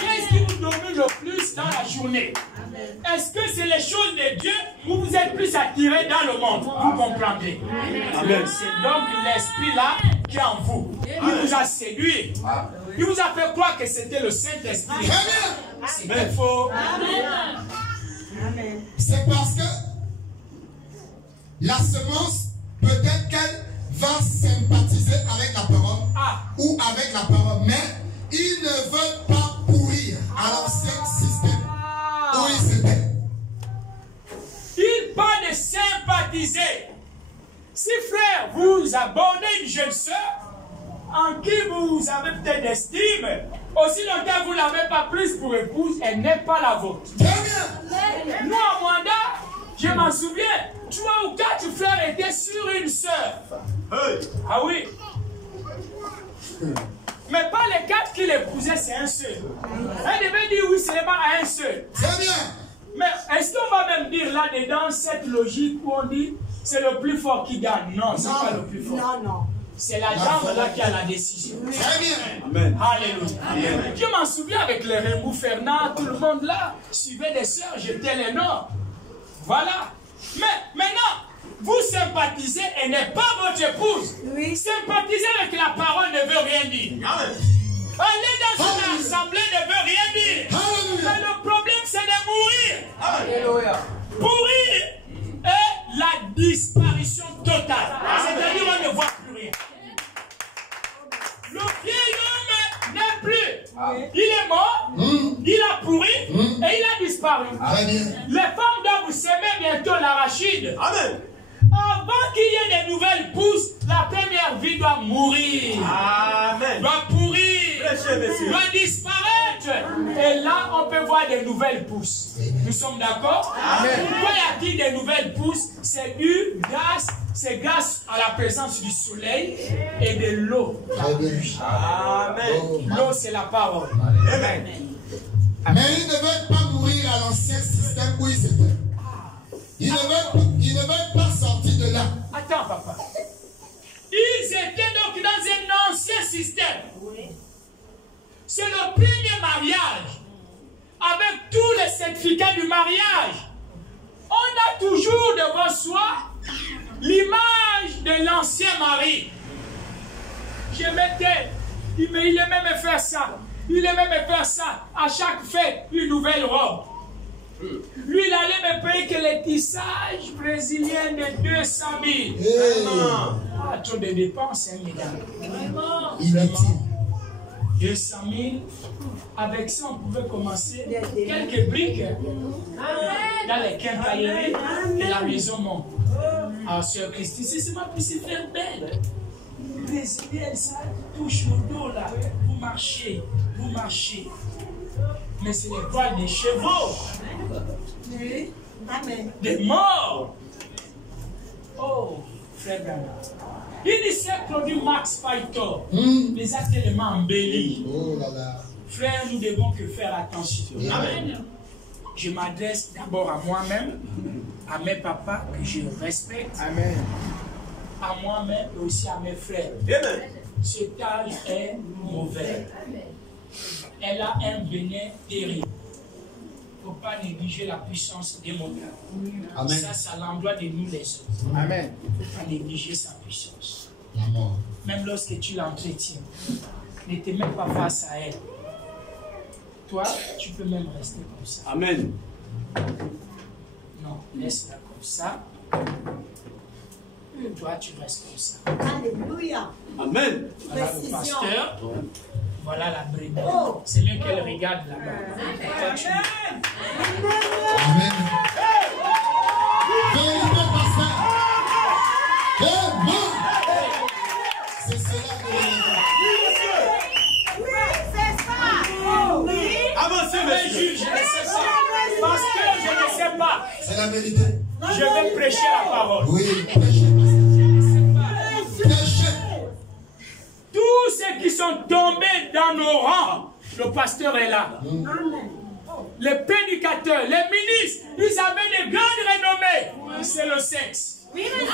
Qu'est-ce qui vous domine le plus dans la journée? Est-ce que c'est les choses de Dieu ou vous êtes plus attirés dans le monde? Vous comprendrez? C'est donc l'esprit là qui est en vous. Il vous a séduit. Il vous a fait croire que c'était le Saint-Esprit. C'est faux. C'est parce que la semence, peut-être qu'elle va sympathiser avec la parole ou avec la parole, mais ils ne veulent pas pourrir à l'ancien système où ils étaient. Il parle de sympathiser. Si frère, vous abordez une jeune soeur en qui vous avez peut-être d'estime, aussi longtemps que vous ne l'avez pas prise pour épouse, elle n'est pas la vôtre. Nous, à Mwanda, je m'en souviens, 3 ou 4 frères étaient sur une soeur. Ah oui. Mais pas les 4 qui l'épousaient, c'est un seul. Elle devait dire oui seulement à un seul. Très bien. Mais est-ce qu'on va même dire là-dedans cette logique où on dit c'est le plus fort qui gagne? Non, c'est pas le plus fort. Non. C'est la dame là qui a la décision. Très bien. Amen. Alléluia. Je m'en souviens avec les Raymond Fernand, tout le monde là suivait des sœurs, j'étais les noms. Voilà. Mais maintenant, vous sympathisez et n'est pas votre épouse. Oui. Sympathiser avec la parole ne veut rien dire. Amen. Aller dans une assemblée ne veut rien dire. Mais le problème c'est de mourir. Alléluia. Pourrir est la disparition totale. C'est-à-dire on ne voit plus rien. Le vieil homme n'est plus. Il est mort, il a pourri et il a disparu. Très bien. Les femmes doivent vous semer bientôt l'arachide. Amen. Avant qu'il y ait des nouvelles pousses, la première vie doit mourir. Amen. Doit pourrir. Prêchez, monsieur. Doit disparaître. Et là, on peut voir des nouvelles pousses. Nous sommes d'accord? Pourquoi y a-t-il des nouvelles pousses? C'est dû grâce à la présence du soleil et de l'eau. Amen. L'eau, c'est la parole. Amen. Mais ils ne veulent pas mourir à l'ancien système où ils étaient. Ils ne veulent pas sortir de là. Attends, papa. Ils étaient donc dans un ancien système. C'est le premier mariage. Avec tous les certificats du mariage. On a toujours devant soi l'image de l'ancien mari. Je mettais, il aimait me faire ça. Il aimait me faire ça. À chaque fête, une nouvelle robe. Lui, il allait me payer que les tissages brésiliens de 200 000. Ah, trop de dépenses, hein, mesdames. Inutile. 200 000. Avec ça, on pouvait commencer quelques briques dans les quincailleries de la maison Monte. Ah, Sœur Christine, c'est ma petite frère belle. Brésilienne, ça touche au dos là. Vous marchez. Mais c'est les poils des chevaux. Des morts. Oh, frère Bernard. Il dit c'est produit Max Fighter. Les a tellement embellis. Oh là là. Frère, nous devons que faire attention. Amen. Je m'adresse d'abord à moi-même, à mes papas que je respecte. Amen. À moi-même et aussi à mes frères. Amen. Cet âge est mauvais. Elle a un venin terrible. Il ne faut pas négliger la puissance démoniaque. Amen. Ça, c'est à l'endroit de nous les autres. Amen. Il ne faut pas négliger sa puissance. La mort. Même lorsque tu l'entretiens, ne te mets pas face à elle. Toi, tu peux même rester comme ça. Amen. Non, laisse-la comme ça. Toi, tu restes comme ça. Alléluia. Amen. Voilà le Précision. pasteur. Voilà la brebis. C'est mieux qu'elle regarde là-bas. Toi, tu... Amen. Vérité, pasteur. Amen. C'est cela que Avancez, Mais monsieur. juge, je ne sais pas. Parce que je ne sais pas. c'est la vérité. Je vais prêcher la parole. Oui, prêchez, pasteur. Prêchez. Tous ceux qui sont tombés dans nos rangs, le pasteur est là. Les prédicateurs, les ministres, ils avaient de grandes renommées. C'est le sexe. Alléluia.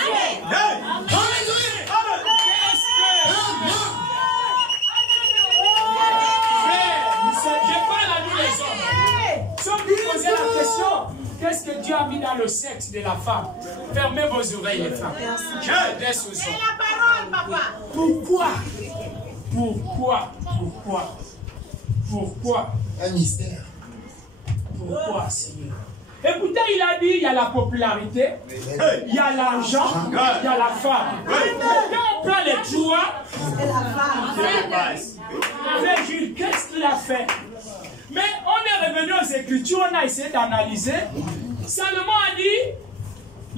Je parle à nous les hommes. Si on vous posez la question, qu'est-ce que Dieu a mis dans le sexe de la femme? Fermez vos oreilles, les femmes. Je m'adresse aux hommes. Pourquoi? Un mystère. Pourquoi, Seigneur? Et pourtant, il a dit, il y a la popularité, il y a l'argent, il y a la femme. Quand on prend les trois, Frère Jules, qu'est-ce qu'il a fait? Mais on est revenu aux Écritures, on a essayé d'analyser. Salomon a dit,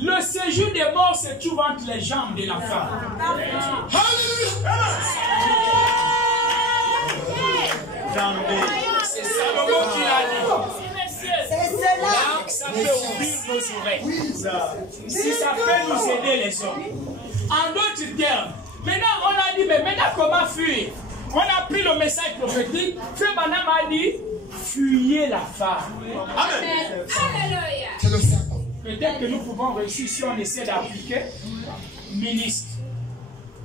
le séjour des morts se trouve entre les jambes de la femme. C'est Salomon qui l'a dit. C'est cela. Là, ça peut ouvrir nos oreilles. Si ça peut nous aider les hommes. En d'autres termes, maintenant on a dit, mais maintenant comment fuir? On a pris le message prophétique. Frère Branham a dit, fuyez la femme. Amen. C'est le serpent. Peut-être que nous pouvons réussir si on essaie d'appliquer ministre.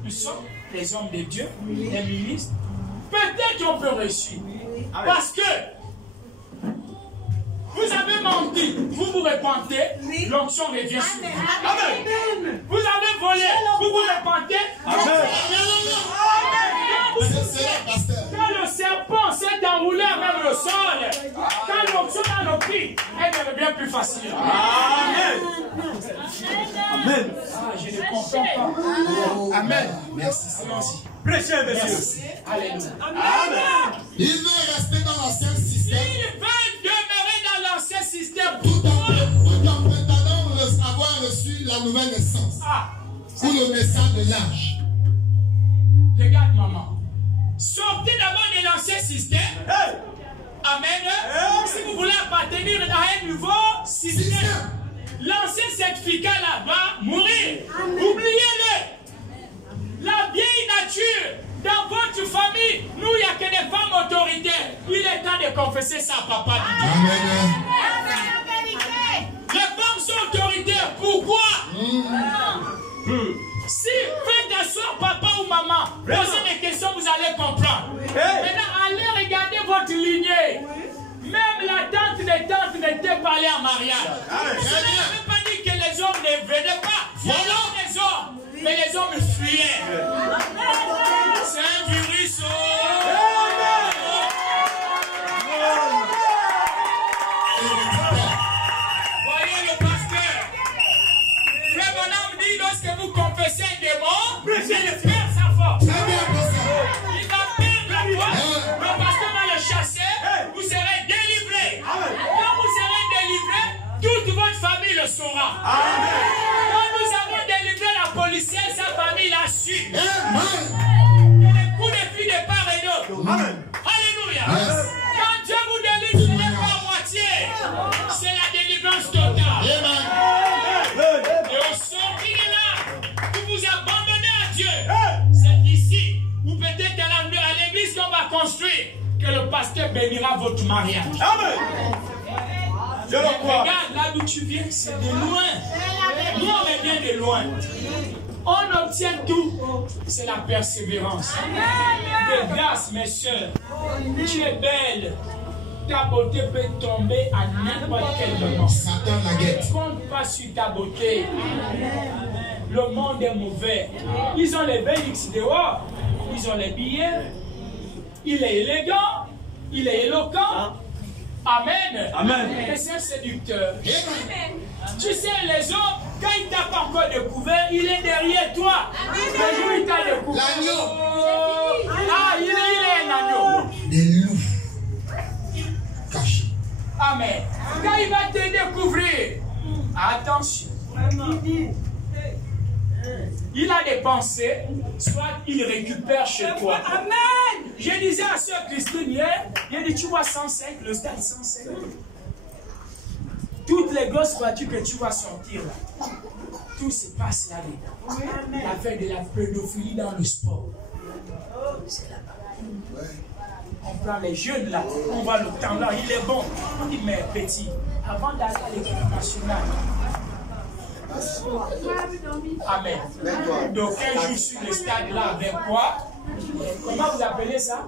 Nous sommes les hommes de Dieu, les ministres. Peut-être qu'on peut réussir. Parce que vous avez menti, vous vous repentez, l'onction revient sur vous. Amen. Vous avez volé, vous vous repentez. Amen. C'est cela, pasteur. Quand le serpent s'est enroulé même le sol, quand l'onction a le pied, elle devient plus facile. Amen. Amen. Ah, je ne comprends pas. Oh, Amen. Merci. Allons-y. Prêchez, monsieur. Merci. Alléluia. Amen. Il veut rester dans l'ancien système Il va demeurer dans l'ancien système. tout en prétendant avoir reçu la nouvelle naissance Ah, ou le message de l'âge. regarde maman. Sortez d'abord de l'ancien système. Hey. Amen. Si vous voulez appartenir à un nouveau système, l'ancien certificat-là va mourir. Oubliez-le. La vieille nature, dans votre famille, nous, il n'y a que des femmes autoritaires. Il est temps de confesser ça, papa. Amen. Les femmes sont autoritaires. Pourquoi? Si faites asseoir papa ou maman, posez des questions, vous allez comprendre. Maintenant, allez regarder votre lignée. Même la tante des tantes n'était pas allée en mariage. Ça ne veut pas dire que les hommes ne venaient pas. Voilà les hommes. Mais les hommes fuyaient. C'est un virus. Voyez le pasteur. Frère Bonhomme dit, lorsque vous confessez un démon, c'est le faire sa force. Il va perdre la foi. Le pasteur va le chasser. Vous serez délivrés. Quand vous serez délivrés, toute votre famille le saura. Quand nous avons délivré la policière, sa famille l'a su. Et les coups de fil de part et d'autre. Alléluia. Quand Dieu vous délivre, ce n'est pas à moitié. C'est la délivrance totale. Et au sortir de là, vous vous abandonnez à Dieu. C'est ici, ou peut-être à l'église qu'on va construire, que le pasteur bénira votre mariage. Je le crois. Regarde là d'où tu viens, c'est de loin. Nous on vient de loin. On obtient tout. C'est la persévérance. De grâce, mes soeurs. Tu es belle. Ta beauté peut tomber à n'importe quel moment. Satan la guette. Ne compte pas sur ta beauté. Le monde est mauvais. Ils ont les Bélix dehors. Ils ont les billets. Il est élégant. Il est éloquent. Amen. Amen. Mais c'est un séducteur. Tu sais, les hommes, quand il t'a pas encore découvert, il est derrière toi. Le jour où il t'a découvert. L'agneau. Ah, il est un agneau. Des loups cachés. Amen. Quand il va te découvrir, attention. Il a des pensées, soit il récupère chez toi. Amen. Je disais à Sœur Christine hier, il dit, tu vois 105, le stade 105. Toutes les grosses voitures que tu vas sortir là, tout se passe là-dedans. L'affaire de la pédophilie dans le sport. C'est là-bas. On prend les jeunes là, on voit le temps là, il est bon. On dit, mais petit, avant d'aller à l'équipe nationale, amen. Donc un jour sur le stade là avec quoi? Comment vous appelez ça?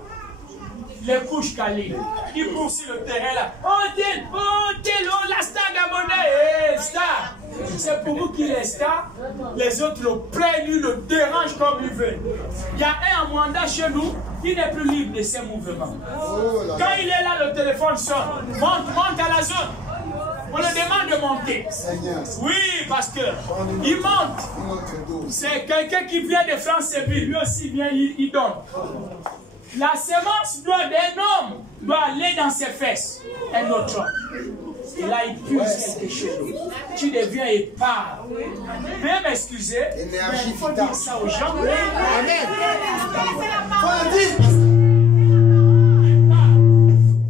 Les couches calées. Il court sur le terrain là. Oh tel, la star gabonais, star. C'est pour vous qu'il est star. Les autres le prennent, ils le dérangent comme ils veulent. Il y a un en Rwanda chez nous, il n'est plus libre de ses mouvements. Quand il est là, le téléphone sonne. Monte à la zone. On le demande de monter. Oui, parce que il monte. C'est quelqu'un qui vient de France et puis lui aussi vient, il donne. La semence d'un homme doit aller dans ses fesses. Un autre homme. Et là, il puise quelque chose. Tu deviens épars. Veuillez m'excuser. Mais il faut dire ça aux gens. Amen.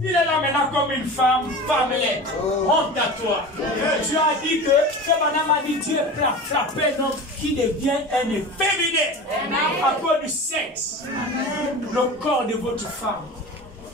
Il est là maintenant comme une femme, femmelette. Honte à toi. Tu as dit que, ce madame a dit, Dieu est prêt à frapper un homme qui devient un efféminé à cause du sexe. Le corps de votre femme.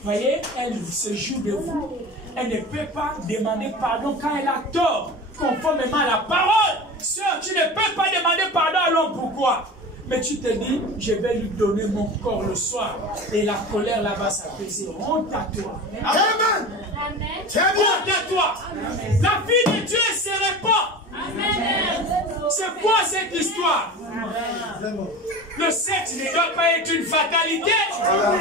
Voyez, elle se joue de vous. Elle ne peut pas demander pardon quand elle a tort, conformément à la parole. Sœur, tu ne peux pas demander pardon à l'homme. Pourquoi? Mais tu te dis, je vais lui donner mon corps le soir. Et la colère là-bas s'apaiser. Honte à toi. Amen. Honte à toi. La vie de Dieu se répand. C'est quoi cette histoire? Le sexe ne doit pas être une fatalité. Hein?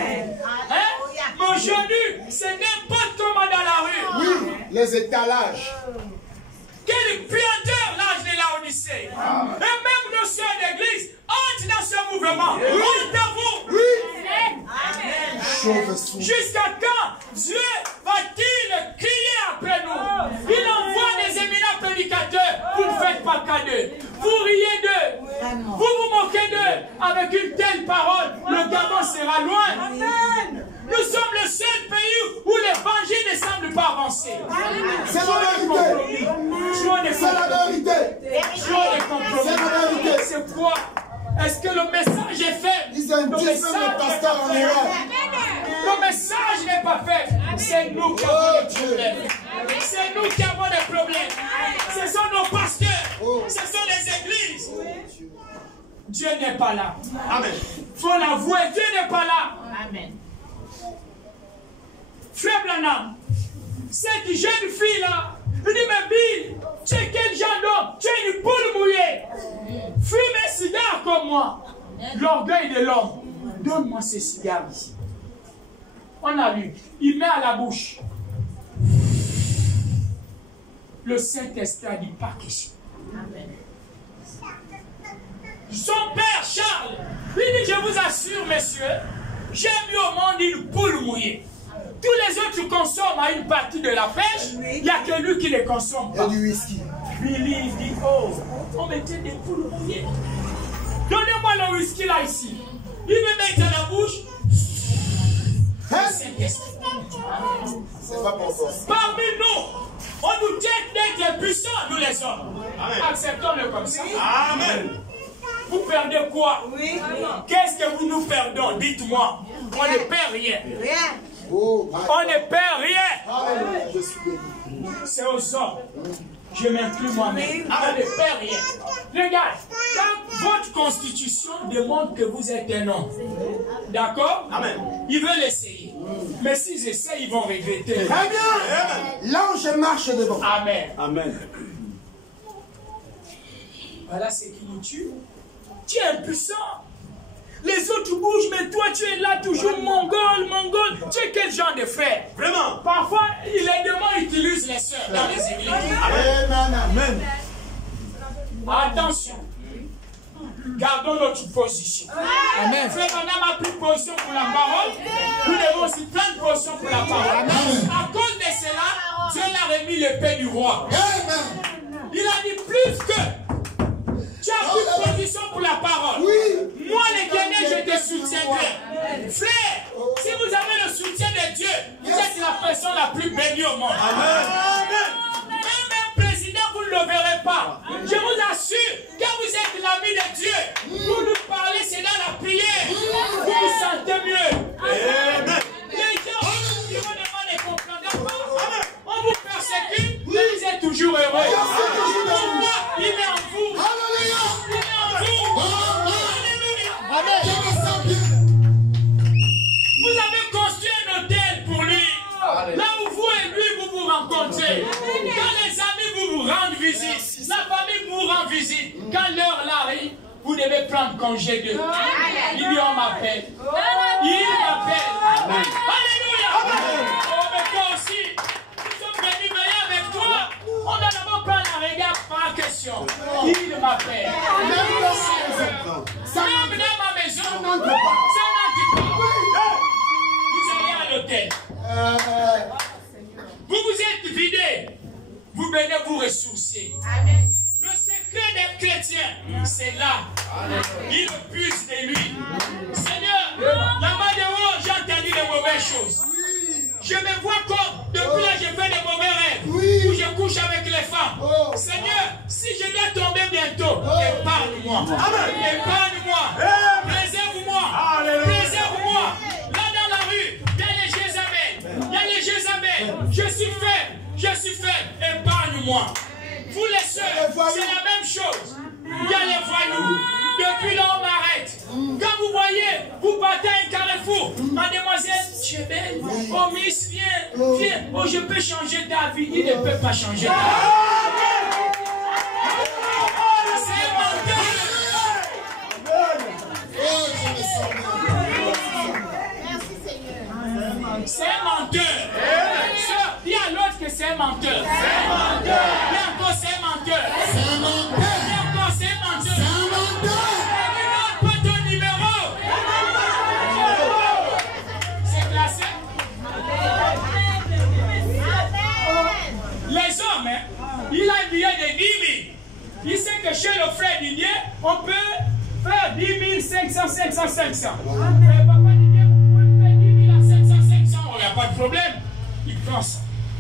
Mais aujourd'hui, c'est n'importe comment dans la rue. Oui, les étalages. Quel puanteur l'âge de la Odyssée. Et même nos soeurs d'église entrent dans ce mouvement. Honte à vous. Jusqu'à quand Dieu va-t-il crier après nous? Il envoie des éminents prédicateurs. Vous ne faites pas cas d'eux. Vous riez d'eux. Vous vous moquez d'eux. Avec une telle parole, le Gabon sera loin. Nous sommes le seul pays où les bandes Est-ce que le message est faible? Ils ont dit même le pasteur en erreur. Le message n'est pas faible. C'est nous qui avons des problèmes. C'est nous qui avons des problèmes. Ce sont nos pasteurs. Ce sont les églises. Dieu n'est pas là. Amen. Il faut l'avouer, Dieu n'est pas là. Amen. Frère Branham, cette jeune fille là, il dit, mais Bill, tu es quel genre d'homme? Tu es une poule mouillée. Fume un cigare comme moi. L'orgueil de l'homme. Donne-moi ce cigare ici. On a lu. Il met à la bouche. Le Saint-Esprit a dit pas question. Amen. Son père Charles, il dit, je vous assure, messieurs, j'ai vu au monde une poule mouillée. Tous les autres consomment à une partie de la pêche, il n'y a que lui qui ne les consomme pas. Et du whisky. Billy il dit, oh, on mettait des poules mouillées. Donnez-moi le whisky là ici. Il me met à la bouche. C'est pas pour toi. Parmi nous, on nous tient d'être puissants, nous les hommes. Acceptons-le comme ça. Amen. Vous perdez quoi? Oui. Qu'est-ce que vous nous perdons? Dites-moi. On ne perd rien. Rien. Oh, On ne perd rien. Alléluia, je suis béni. C'est aux hommes. Je m'inclus moi-même. On ne perd rien. Regarde, quand votre constitution demande que vous êtes un homme, d'accord? Amen. Ils veulent essayer. Mais s'ils essaient, ils vont regretter. Très bien. L'ange marche devant. Amen. Amen. Voilà ce qui nous tue. Tu es impuissant. Les autres bougent, mais toi tu es là toujours mongol. Tu es quel genre de frère? Vraiment. Parfois, les démons utilisent les sœurs dans les églises. Amen. Amen. Attention. Gardons notre position. Amen. Frère Branham a pris position pour la parole. Nous devons aussi prendre position pour la parole. Amen. À cause de cela, Dieu l'a remis l'épée du roi. Amen. Il a dit plus que tu as pris position pour la parole. Oui. Moi, l'Éternel, je te soutiendrai. Frère, si vous avez le soutien de Dieu, vous êtes la personne la plus bénie au monde. Même un président, vous ne le verrez pas. Je vous assure, quand vous êtes l'ami de Dieu, vous nous parlez, c'est dans la prière. Vous vous sentez mieux. Les gens environnement ne comprendront pas. On vous persécute, mais vous êtes toujours heureux. Pourquoi? Il est en vous. Alléluia. Il est en vous. Alléluia. Vous avez construit un hôtel pour lui. Là où vous et lui, vous vous rencontrez. Quand les amis vous rendent visite, la famille vous rend visite. Quand l'heure là arrive, vous devez prendre congé d'eux. Il dit, on m'appelle. Il m'appelle. Alléluia. Oh, mais toi aussi, nous sommes venus veiller avec toi. On doit d'abord prendre un regard par question. Il m'appelle. Même dans ma maison, ça n'entre pas. Vous allez à l'hôtel. Vous vous êtes vidé. Vous venez vous ressourcer. Le secret des chrétiens, c'est là. Il puise de lui. Seigneur, là-bas dehors, j'ai entendu de mauvaises choses. Je me vois comme, depuis là, je fais de mauvais rêves. Où je couche avec les femmes. Seigneur, si je dois tomber bientôt, épargne-moi. Épargne-moi. Préserve-moi. Préserve-moi. Là dans la rue, il y a les Jézabel. Il y a les Jézabel. Je suis faible. Épargne-moi. Vous les sœurs, c'est la même chose. Il y a les voyous. Depuis là, on m'arrête. Quand vous voyez, vous battez un carrefour. Mademoiselle, tu es belle. Oh, Miss, viens. Oh, je peux changer ta vie. Il ne peut pas changer ta vie. C'est un menteur. C'est un menteur. Sœur, dis à l'autre que c'est un menteur. Dis encore, c'est un menteur. Dis encore, c'est un menteur. Ne donne pas ton numéro. C'est classé. Les hommes, il a un billet de 10 000. Il sait que chez le frère Didier, on peut faire 10 500, 500. Mais papa Didier, vous pouvez faire 10 000 à 500, il n'y a pas de problème. Il prend ça,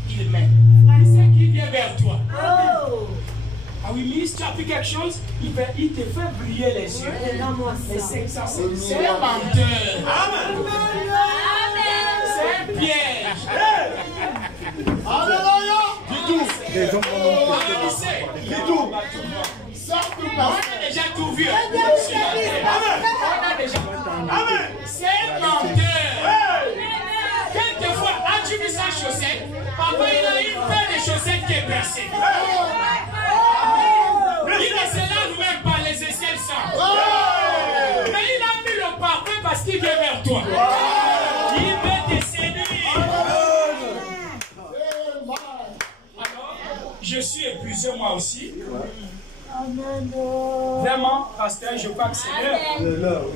il met. Il sait qu'il vient vers toi. Ah oui, ministre, tu as appris quelque chose, il te fait briller les yeux. Mais c'est ça, c'est un menteur. Amen. C'est un piège. Alléluia. Dis tout. Dis tout. On a déjà tout vu. On a déjà. Amen. C'est un menteur. Quelquefois, as-tu vu sa chaussette? Papa, il a une paire de chaussettes qui est percée. Il ne se lave même pas les aisselles sans. Mais il a mis le parfum parce qu'il vient vers toi. Il veut te séduire. Alors, je suis épuisé moi aussi. Vraiment, pasteur, je crois que c'est l'heure.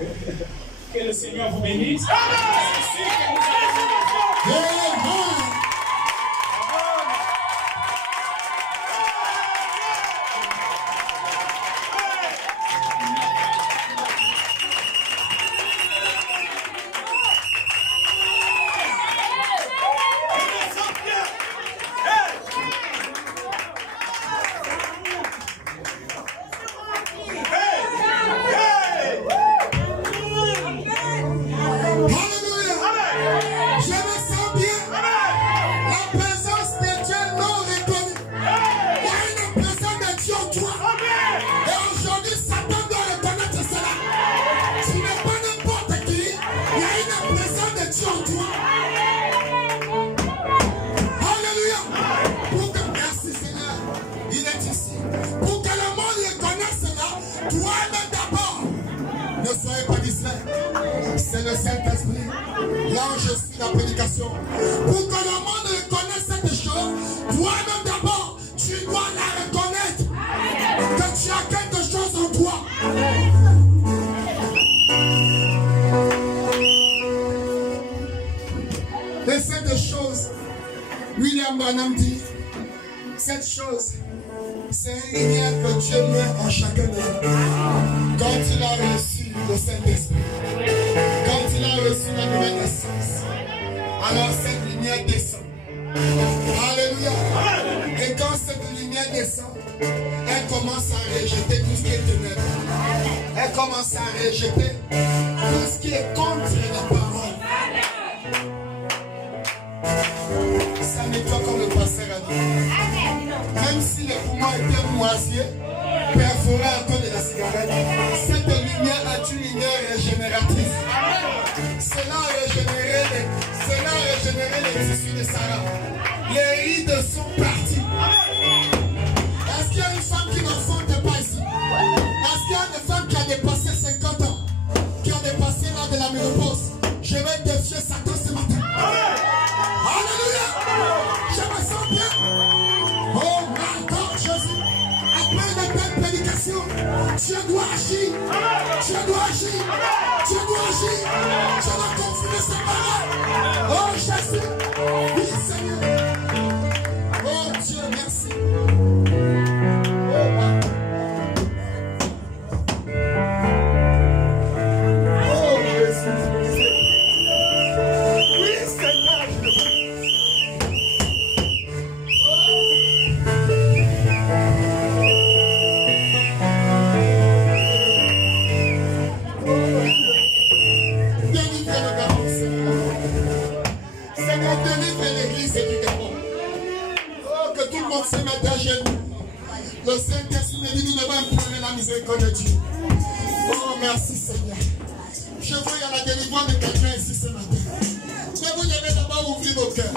Que le Seigneur vous bénisse. C'est sûr que nous allons. C'est le Saint-Esprit. Là où je suis la prédication. Pour que le monde reconnaisse cette chose, toi-même d'abord, tu dois la reconnaître. Que tu as quelque chose en toi. Et cette chose, William Branham dit, cette chose, c'est une lumière que Dieu met en chacun de nous. Quand il a reçu le Saint-Esprit, quand il a reçu la nouvelle naissance, alors cette lumière descend. Alléluia. Et quand cette lumière descend, elle commence à rejeter tout ce qui est ténèbres. Elle commence à rejeter tout ce qui est contre la parole. Ça nettoie comme le pasteur a dit. Même si les poumons étaient moisiers, perforés à cause de la cigarette, cette lumière est une lumière régénératrice. Cela a régénéré les tissus de Sarah. Les rides sont parties. Est-ce qu'il y a une femme qui n'enfante pas ici? Est-ce qu'il y a une femme qui a dépassé 50 ans, qui a dépassé l'âge de la ménopause? Je vais défier Satan ce matin. Alléluia! Je me sens bien. Oh my God, Jésus. Après une belle prédication, tu dois agir. Tu dois agir. Tu dois agir. Tu dois confirmer cette parole. Oh Jésus. Oui, Seigneur. Oh Dieu, merci. Oh Jésus. Oui, Seigneur. Se mettre à genoux. Le Saint-Esprit me dit, nous devons implorer la miséricorde de Dieu. Oh, merci Seigneur. Je vois qu'il y a la délivrance de quelqu'un ici ce matin. Mais vous devez d'abord ouvrir vos cœurs.